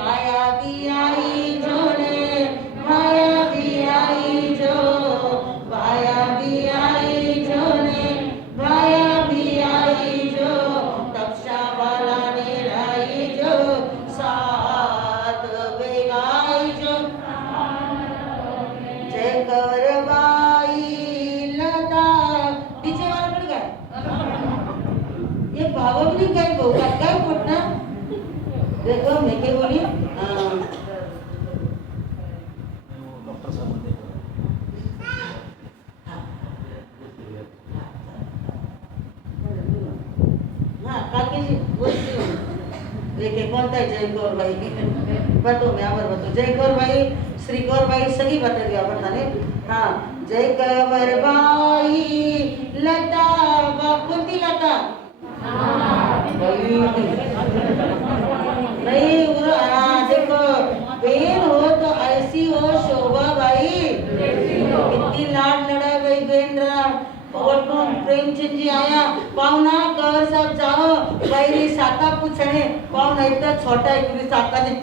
माया भी आई जो ने, माया भी आई जो, माया भी आई जो ने, माया भी आई जो, तपसा वाला ने लाई जो, साथ बेगाई जो, जय कवरबाई लता। पीछे वाला पड़ गया ये भाव भी नहीं काय भाऊ काय पोटना देखो मैं क्या बोली। हाँ काकी जी बोलती हूँ लेके कौन था जय कौर भाई बतो मैं आवर बतो जय कौर भाई श्री कौर भाई सही बता दिया बताने। हाँ जय कवर भाई लता कौन थी लता नहीं देखो बहन हो तो ऐसी हो शोभा भाई, कितनी लाड लड़ा गई बहन प्रेमचंद जी आया पाहुणा कवर साहब जाओ भाई साता पूछणे पाहुणा इतना छोटा है कि साता नहीं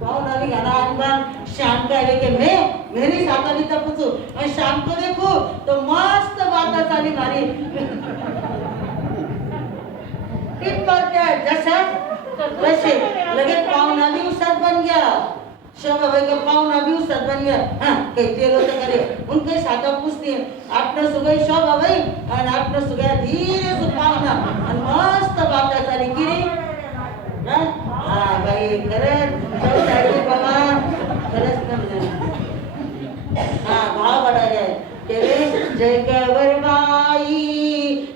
पाहुणा भी गाना अनबान शाम का है कि मैं मेरी साता नहीं था पूछू और शाम को देखो तो मस्त बात चाली मारी पर क्या जैसा वैसे लगे पाहुणा भी उस्ताद बन गया, शोभा भाई का पाहुणा भी उस्ताद बन गया। हाँ कहते लोग तो करे उनके साथ पूछती है आप न सुगई शोभा भाई और आप न सुगया धीरे से पाहुणा और मस्त बात चाली गिरी। हाँ भाई करे चल जाए बाबा करे हाँ भाव बढ़ा जाए तेरे जय कवर बाई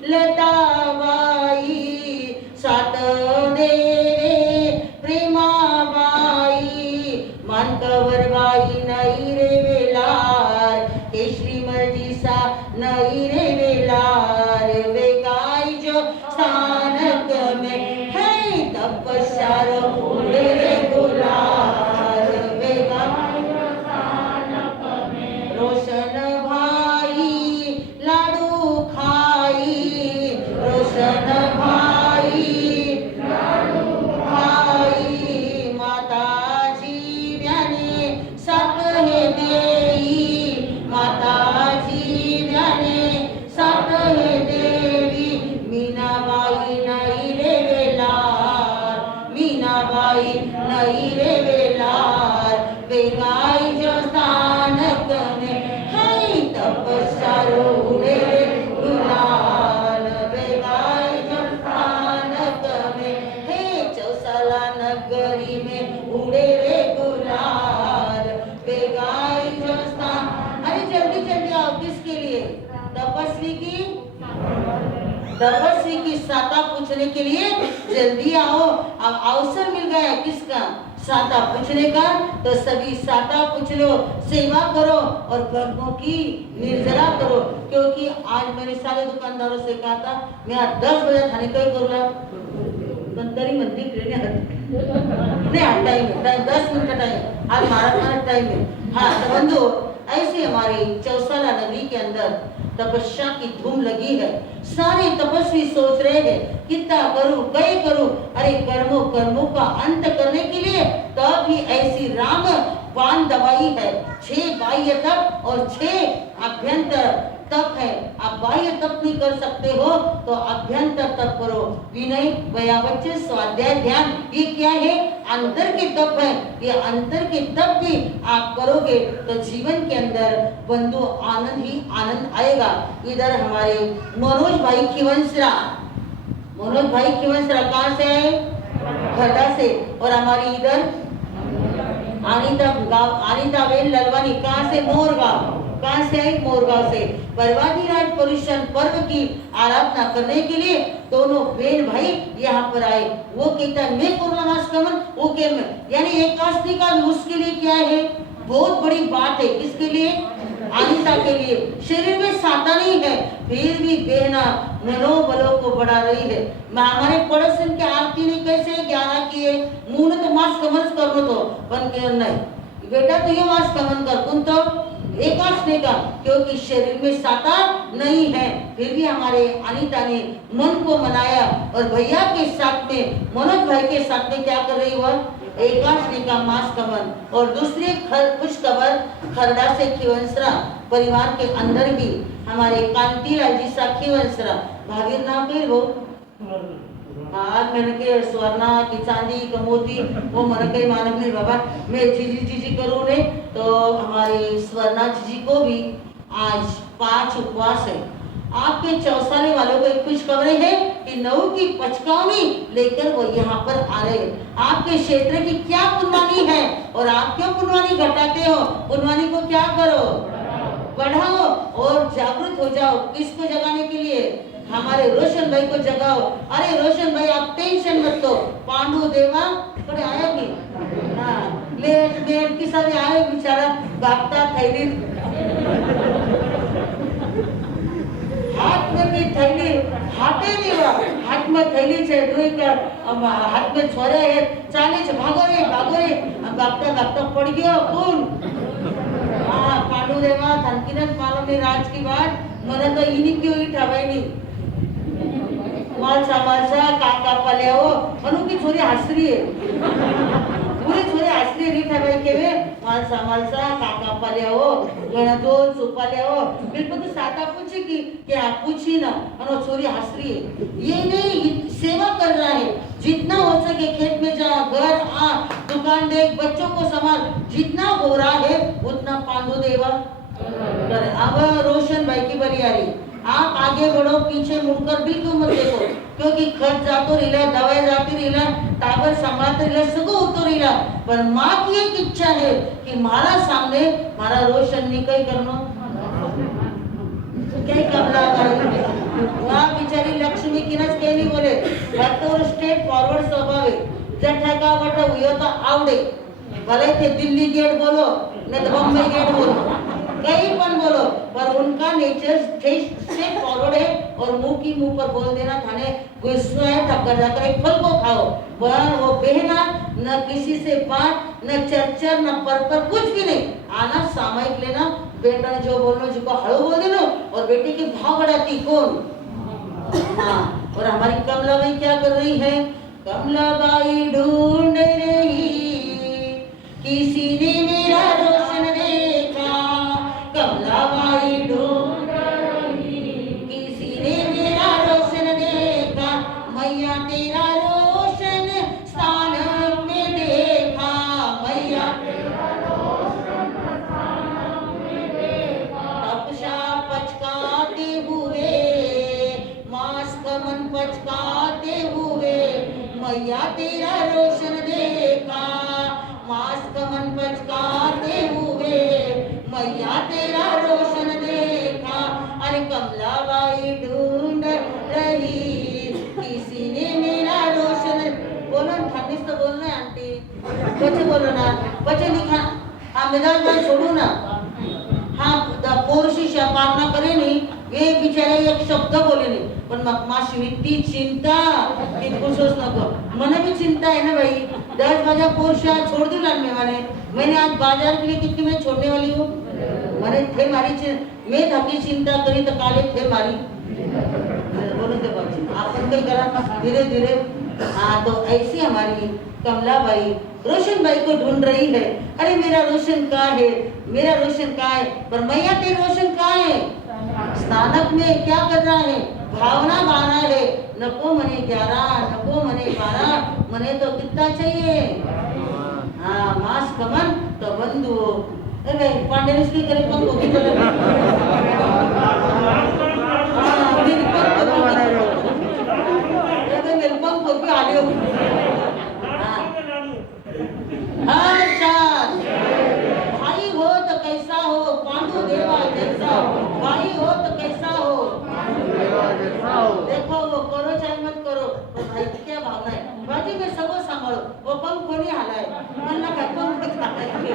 लता बाई सात देवे प्रेमा बाई मान कवर बाई नहीं रे वेलार केशरी मर्जी सा नहीं रे वेलार वे गाय जो स्थानक में है तपस्या उड़े रे गुलार वे गाय जो स्थानक में रोशन भाई लाडू खाई रोशन भाई नहीं रे वेलार बेगाई जो स्थानक में है तपस्या उड़े गुलाल बेगाई जो स्थानक में है चौसाला नगरी में उड़े रे गुलाल बेगाई जो स्थान। अरे जल्दी जल्दी आओ किसके लिए तपस्वी की साता पूछने के लिए जल्दी आओ। अब अवसर मिल गया किसका साता पूछने का तो सभी साता पूछ लो सेवा करो और कर्मों की निर्जरा करो क्योंकि आज मैंने सारे दुकानदारों से कहा था मैं आज 10 बजे थाने कहीं करूँगा तरी मंदिर नहीं टाइम 10 मिनट का टाइम आज हमारा टाइम है। हाँ तो बंधु ऐसे हमारी चौसाला नगरी के अंदर तपस्या की धूम लगी है। सारे तपस्वी सोच रहे हैं कितना करूं कई करूं। अरे कर्मों का अंत करने के लिए तब भी ऐसी राम बाण दवाई है 6 बाह्य तप और 6 अभ्यंतर तप है। आप बाह्य तप नहीं कर सकते हो तो अभ्यंतर तप करो। विनय व्यावचन स्वाध्याय ध्यान ये क्या है अंतर के तप है। ये अंतर के तप भी आप करोगे तो जीवन के अंदर बंधु आनंद ही आनंद आएगा। इधर हमारे मनोज भाई खिवंसरा कहाँ से आए खड़ा से और हमारी इधर अनिता बेन ललवानी कहाँ से मोर गाँव कहाँ से आई? मोरगांव से। पर्वतीराज पर्युषण पर्व की आराधना करने के लिए दोनों बहन भाई यहाँ पर आए। वो कहता है मैं पूर्णमास वो के यानी एकादशी का भी उसके लिए क्या है? बहुत बड़ी बात है। किसके लिए? अनिता के लिए। शरीर में साता नहीं है, फिर भी बहना मनोबलों को बढ़ा रही है। हमारे पड़ोसन के आरती ने कैसे 11 किए, मुंह ने तो मास कमन कर तो बन के नहीं बेटा तो ये मास कमन कर कुन तो एकादशी का, क्योंकि शरीर में साता नहीं है। फिर भी हमारे अनीता ने मन को मनाया और भैया के साथ में मनोज भाई के साथ में क्या कर रही वह? एकादशी का मास कमन। और दूसरी खुश खबर खरड़ा से खीवंसरा परिवार के अंदर भी हमारे कांतीलाल जी सा खीवंसरा भाभी नाम पे हो आज मैंने के स्वर्णा की चांदी का मोती वो मन कई मानक नहीं बाबा मैं जीजी जीजी करूँ ने तो हमारी स्वर्णा जीजी को भी आज 5 उपवास है। आपके चौसाले वालों को एक खुश खबर है कि 9 की पचकावनी लेकर वो यहाँ पर आ रहे हैं। आपके क्षेत्र की क्या पुनवानी है और आप क्यों पुनवानी घटाते हो? पुनवानी को क्या करो? बढ़ाओ और जागृत हो जाओ। किसको जगाने के लिए? हमारे रोशन भाई को जगाओ। अरे रोशन भाई आप टेंशन मत लो, पांडु देवा थोड़े आया कि हाँ लेट लेट की सब आए बेचारा भागता थैली हाथ में भी थैली हाथे नहीं हुआ हाथ में थैली छे दुई का हाथ में छोरे है चाले छे भागो रे भागता भागता पड़ गयो कौन? हाँ पांडु देवा धनकीरत मालूम नहीं राज की बात मने तो इन्हीं क्यों ही ठवाई नहीं मालसा काका पले हो उनकी छोरी हंसरी है पूरी छोरी हंसरी नहीं ठवाई के वे मालसा काका पले हो गणदोल सुपले हो बिल्कुल तो साता पूछे कि क्या पूछी ना और वो छोरी हंसरी है। ये नहीं सेवा कर रहा है जितना हो सके खेत में जा घर आ दुकान देख बच्चों को संभाल जितना हो रहा है उतना पांडु देवा करे। अब रोशन भाई की बारी आ रही। आप आगे बढ़ो पीछे मुड़कर बिल्कुल मत देखो क्योंकि खर्च जातो रिला दवाई जाती रिला टाबर संभालते रिला सगो होतो रिला पर माँ की एक इच्छा है कि मारा सामने मारा रोशन नहीं कहीं करनो कहीं कमला वहाँ बेचारी लक्ष्मी की नच के नहीं बोले तो स्टेट फॉरवर्ड स्वभाव है जठा का बटा हुआ तो आवड़े भले थे दिल्ली गेट बोलो न तो बम्बई गेट बोलो कहीं पण बोलो पर उनका नेचर स्ट्रेट फॉरवर्ड है और मुंह की मुंह पर बोल देना थाने गुस्सा है टक्कर जाकर एक फल को खाओ वो बहना न किसी से बात न चर्चा न पर कुछ भी नहीं आना सामयिक लेना बेटा ने जो बोलना जिसको हड़ो बोल देना और बेटे की भाव बढ़ाती कौन? हाँ और हमारी कमलाबाई क्या कर रही है? कमलाबाई ढूंढ रही किसी ने मेरा रोशन देखा कमलाबाई ढूंढ रही किसी ने मेरा रोशन देखा मैया तेरा रोशन स्थान में देखा मैया तेरा रोशन स्थान में देखा तपसा पचकाते हुए मास कमन पचकाते हुए मैया तेरा रोशन देखा मास कमन पचकाते हुए मैया तेरा रोशन देखा। अरे कमलाबाई ढूंढ रही किसी ने मेरा रोशन बोलो ठंडिस तो बोलना है आंटी बच्चे बोलो ना बच्चे लिखा हाँ मैदान में छोड़ू ना हाँ पोरशी शापारणा करे नहीं वे बिचारे एक शब्द बोले नहीं पण मासी इतनी चिंता कि पूछोस नको मने भी चिंता है ना भाई 10 बजा पोरशा छोड़ दी लान में मैंने आज बाजार के लिए कितनी मैं छोड़ने वाली हूँ मैंने थे मारी मैं थकी चिंता करी तो काले थे मारी बोलो तो बच्चे आपन कहीं करा धीरे धीरे। हाँ तो ऐसी हमारी कमलाबाई रोशन भाई को ढूंढ रही है। अरे मेरा रोशन कहाँ है मेरा रोशन कहाँ है पर मैया तेरे रोशन कहाँ है? स्नानक में क्या कर रहा है? भावना बाना है नको मने 11 नको मने 12 मने तो कितना चाहिए? हाँ मास कमन तो बंधु अरे पांडे की करे पंख होगी तो हाँ मेरे पंख होगी आले हो हाँ भाई हो तो कैसा हो पांडु देवा सांभालो, वो पंख को नहीं हलाए, वरना का पंख हलाएंगे।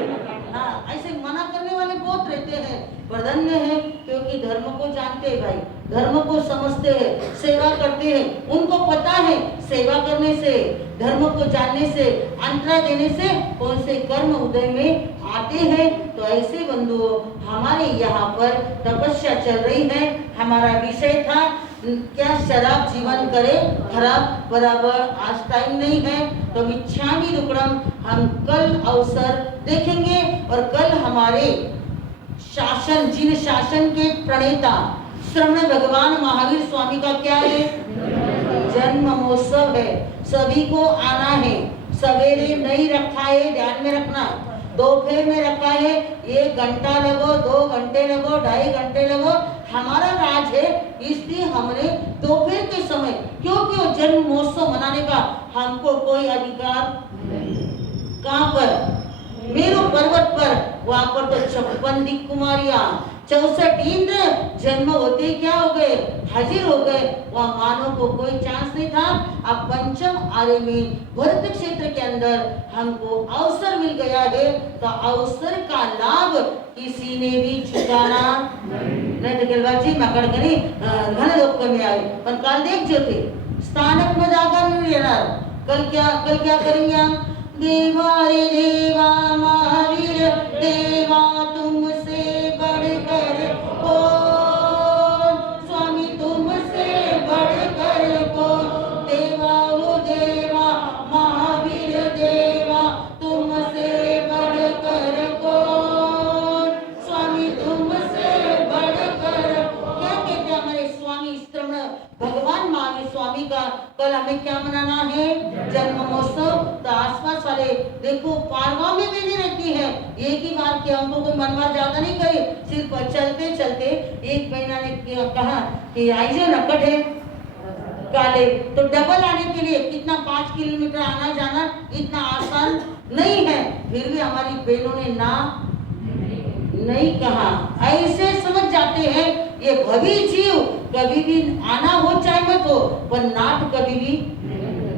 हाँ, ऐसे मना करने वाले बहुत रहते हैं, पर धन्य है क्योंकि धर्म को जानते हैं भाई, धर्म को समझते हैं, सेवा करते हैं, उनको पता है सेवा करने से, धर्म को जानने से, अंतरा देने से कौन से कर्म उदय में आते हैं। तो ऐसे बंधुओं, हमारे यहाँ पर तपस्या चल रही है। हमारा विषय था क्या शराब जीवन करे खराब, बराबर आज टाइम नहीं है तो मिच्छामि दुक्कडम हम कल अवसर देखेंगे। और कल हमारे शासन, जिन शासन के प्रणेता श्रवण भगवान महावीर स्वामी का क्या है, जन्म महोत्सव है, सभी को आना है। सवेरे नहीं रखा है, ध्यान में रखना, दोपहर में रखा है, 1 घंटा लगो, 2 घंटे लगो, 2.5 घंटे लगो, हमारा राज है, इसलिए हमने दोपहर के समय, क्योंकि वो जन्म महोत्सव मनाने का हमको कोई अधिकार कहाँ पर, मेरू पर्वत पर, वहां पर तो 56 दिक कुमारियां, 64 इंद्र जन्म होते क्या हो गए, हाजिर हो गए, वहां मानव को कोई चांस नहीं था। अब पंचम आर्य में भरत क्षेत्र के अंदर हमको अवसर मिल गया है, तो अवसर का लाभ किसी ने भी चुकाना नहीं। तो गलबाजी मकड़ करी घन लोक में आए, पर काल देख जो थे स्थानक में जाकर नहीं रहना। कल क्या करेंगे हम, देवा रे देवा महावीर देवा, तुमसे बढ़कर कौन, स्वामी तुमसे बढ़कर कौन, देवा ओ देवा महावीर देवा, तुमसे बढ़कर कौन, स्वामी तुमसे बढ़कर। क्या कहते हैं हमारे स्वामी श्रवण भगवान महावीर स्वामी का कल हमें क्या मनाना है, जन्म महोत्सव। तो आसपास वाले देखो पारगांव में भी रहती है, एक ही बात कि हमको कोई मनमार ज्यादा नहीं करे, सिर्फ चलते चलते एक महीना ने कहा कि आई जो नकट है काले, तो डबल आने के लिए कितना 5 किलोमीटर आना जाना इतना आसान नहीं है, फिर भी हमारी बहनों ने ना नहीं कहा। ऐसे समझ जाते हैं ये भवी जीव कभी भी आना हो चाहे मत हो, पर नाट कभी भी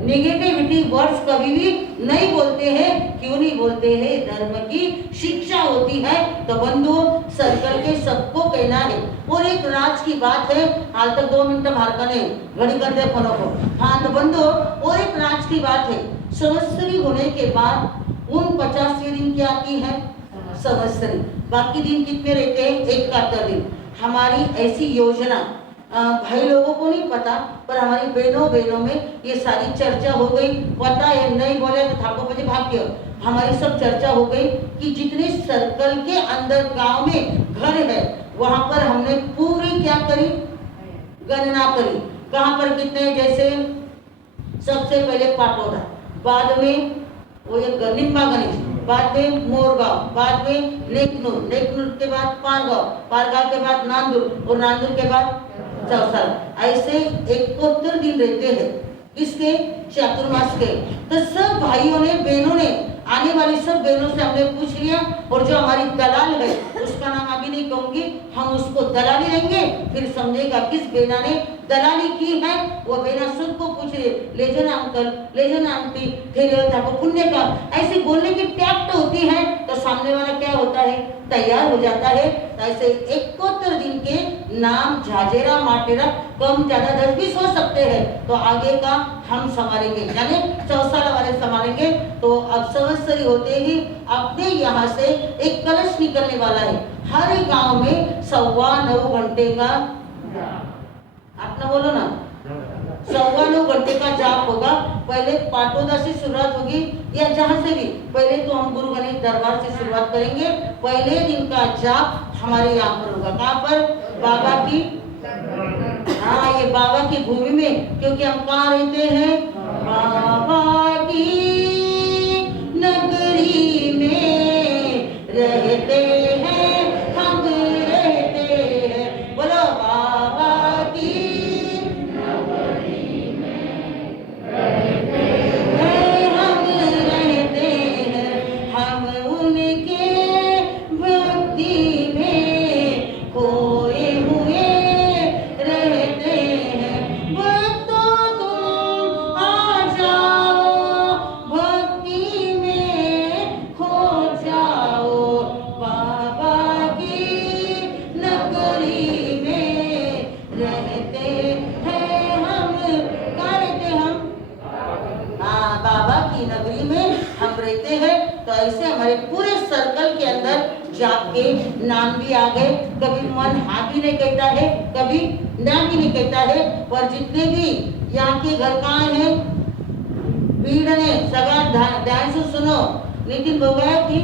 नेगेटिविटी वर्ड्स कभी भी नहीं बोलते हैं। क्यों नहीं बोलते हैं, धर्म की शिक्षा होती है। तो बंधु सर्कल के सबको कहना है। और एक राज की बात है, हाल तक 2 मिनट बाहर का नहीं, घड़ी करते फोनों को। हाँ तो बंधु और एक राज की बात है, संवत्सरी होने के बाद 49वें दिन क्या आती है, संवत्सरी। बाकी दिन कितने रहते हैं, 71 दिन। हमारी ऐसी योजना भाई लोगों को नहीं पता, पर हमारी बहनों में ये सारी चर्चा हो गई। पता है नहीं बोले तो थाको बजे भाग्य, हमारी सब चर्चा हो गई कि जितने सर्कल के अंदर गांव में घर है वहां पर हमने पूरी क्या करी, गणना करी। कहां पर कितने, जैसे सबसे पहले पाटोदा, बाद में वो एक निम्बा गणेश, बाद में मोरगांव, बाद में नेकनूर, नेकनूर के बाद पारगांव, पारगांव के बाद नांदूर और नांदूर के बाद चौसाल। ऐसे 71 दिन रहते हैं किसके, चातुर्मास के। तो सब भाइयों ने बहनों ने, आने वाली सब बहनों से हमने पूछ लिया। और जो हमारी दलाल है उसका नाम अभी नहीं कहूंगी, हम उसको दलाली लेंगे, फिर समझेगा किस बेना ने दलाली की है। वो बेना सबको पूछ रहे, ले जाना अंकल, ले जाना आंटी, फिर था पुण्य का। ऐसे बोलने की टैक्ट होती है तो सामने वाला क्या होता है, तैयार हो जाता है। तो ऐसे 71 दिन के नाम झाजेरा माटेरा कम ज्यादा 10-20 हो सकते हैं। तो आगे का हम संभालेंगे, यानी चौसाला वाले संभालेंगे। तो अब संवत्सरी होते ही अपने यहाँ से एक कलश निकलने वाला है। हर गांव में 9:15 घंटे का, अपना बोलो ना, 9:15 घंटे का जाप होगा। पहले पाटोदा से शुरुआत होगी या जहाँ से भी, पहले तो हम गुरु गणेश दरबार से शुरुआत करेंगे। पहले दिन का जाप हमारे यहाँ पर होगा, कहाँ पर, बाबा की, हाँ ये बाबा की भूमि में, क्योंकि हम कहाँ रहते हैं, बाबा की नगरी में रहते हैं, हम रहते हैं। बोलो बाबा की नगरी में रहते हैं, हम रहते हैं, हम उनके भक्ति में खोए हुए रहते हैं। भक्तों तुम की नगरी में हम रहते हैं। तो ऐसे हमारे पूरे सर्कल के अंदर जाके नाम भी आ गए। कभी मन हाँ भी नहीं कहता है, कभी ना भी नहीं कहता है। पर जितने भी यहाँ के घर कहाँ हैं, भीड़ ने सगा ध्यान से सुनो। नितिन बोल गया कि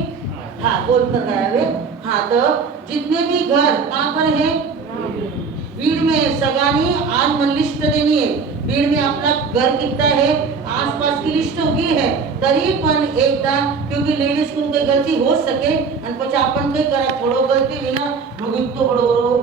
हाँ बोल कर गया वे। हाँ तो जितने भी घर कहाँ पर हैं, भीड़ में सगानी आज मन लिस्ट देनी है। भीड़ में अपना घर कितना है, आसपास की लिस्ट होगी है तरी पण एकदा, क्योंकि लेडीज को कोई गलती हो सके आणि પછી आपण काही करा थोडं गलती विना मग तो बरोबर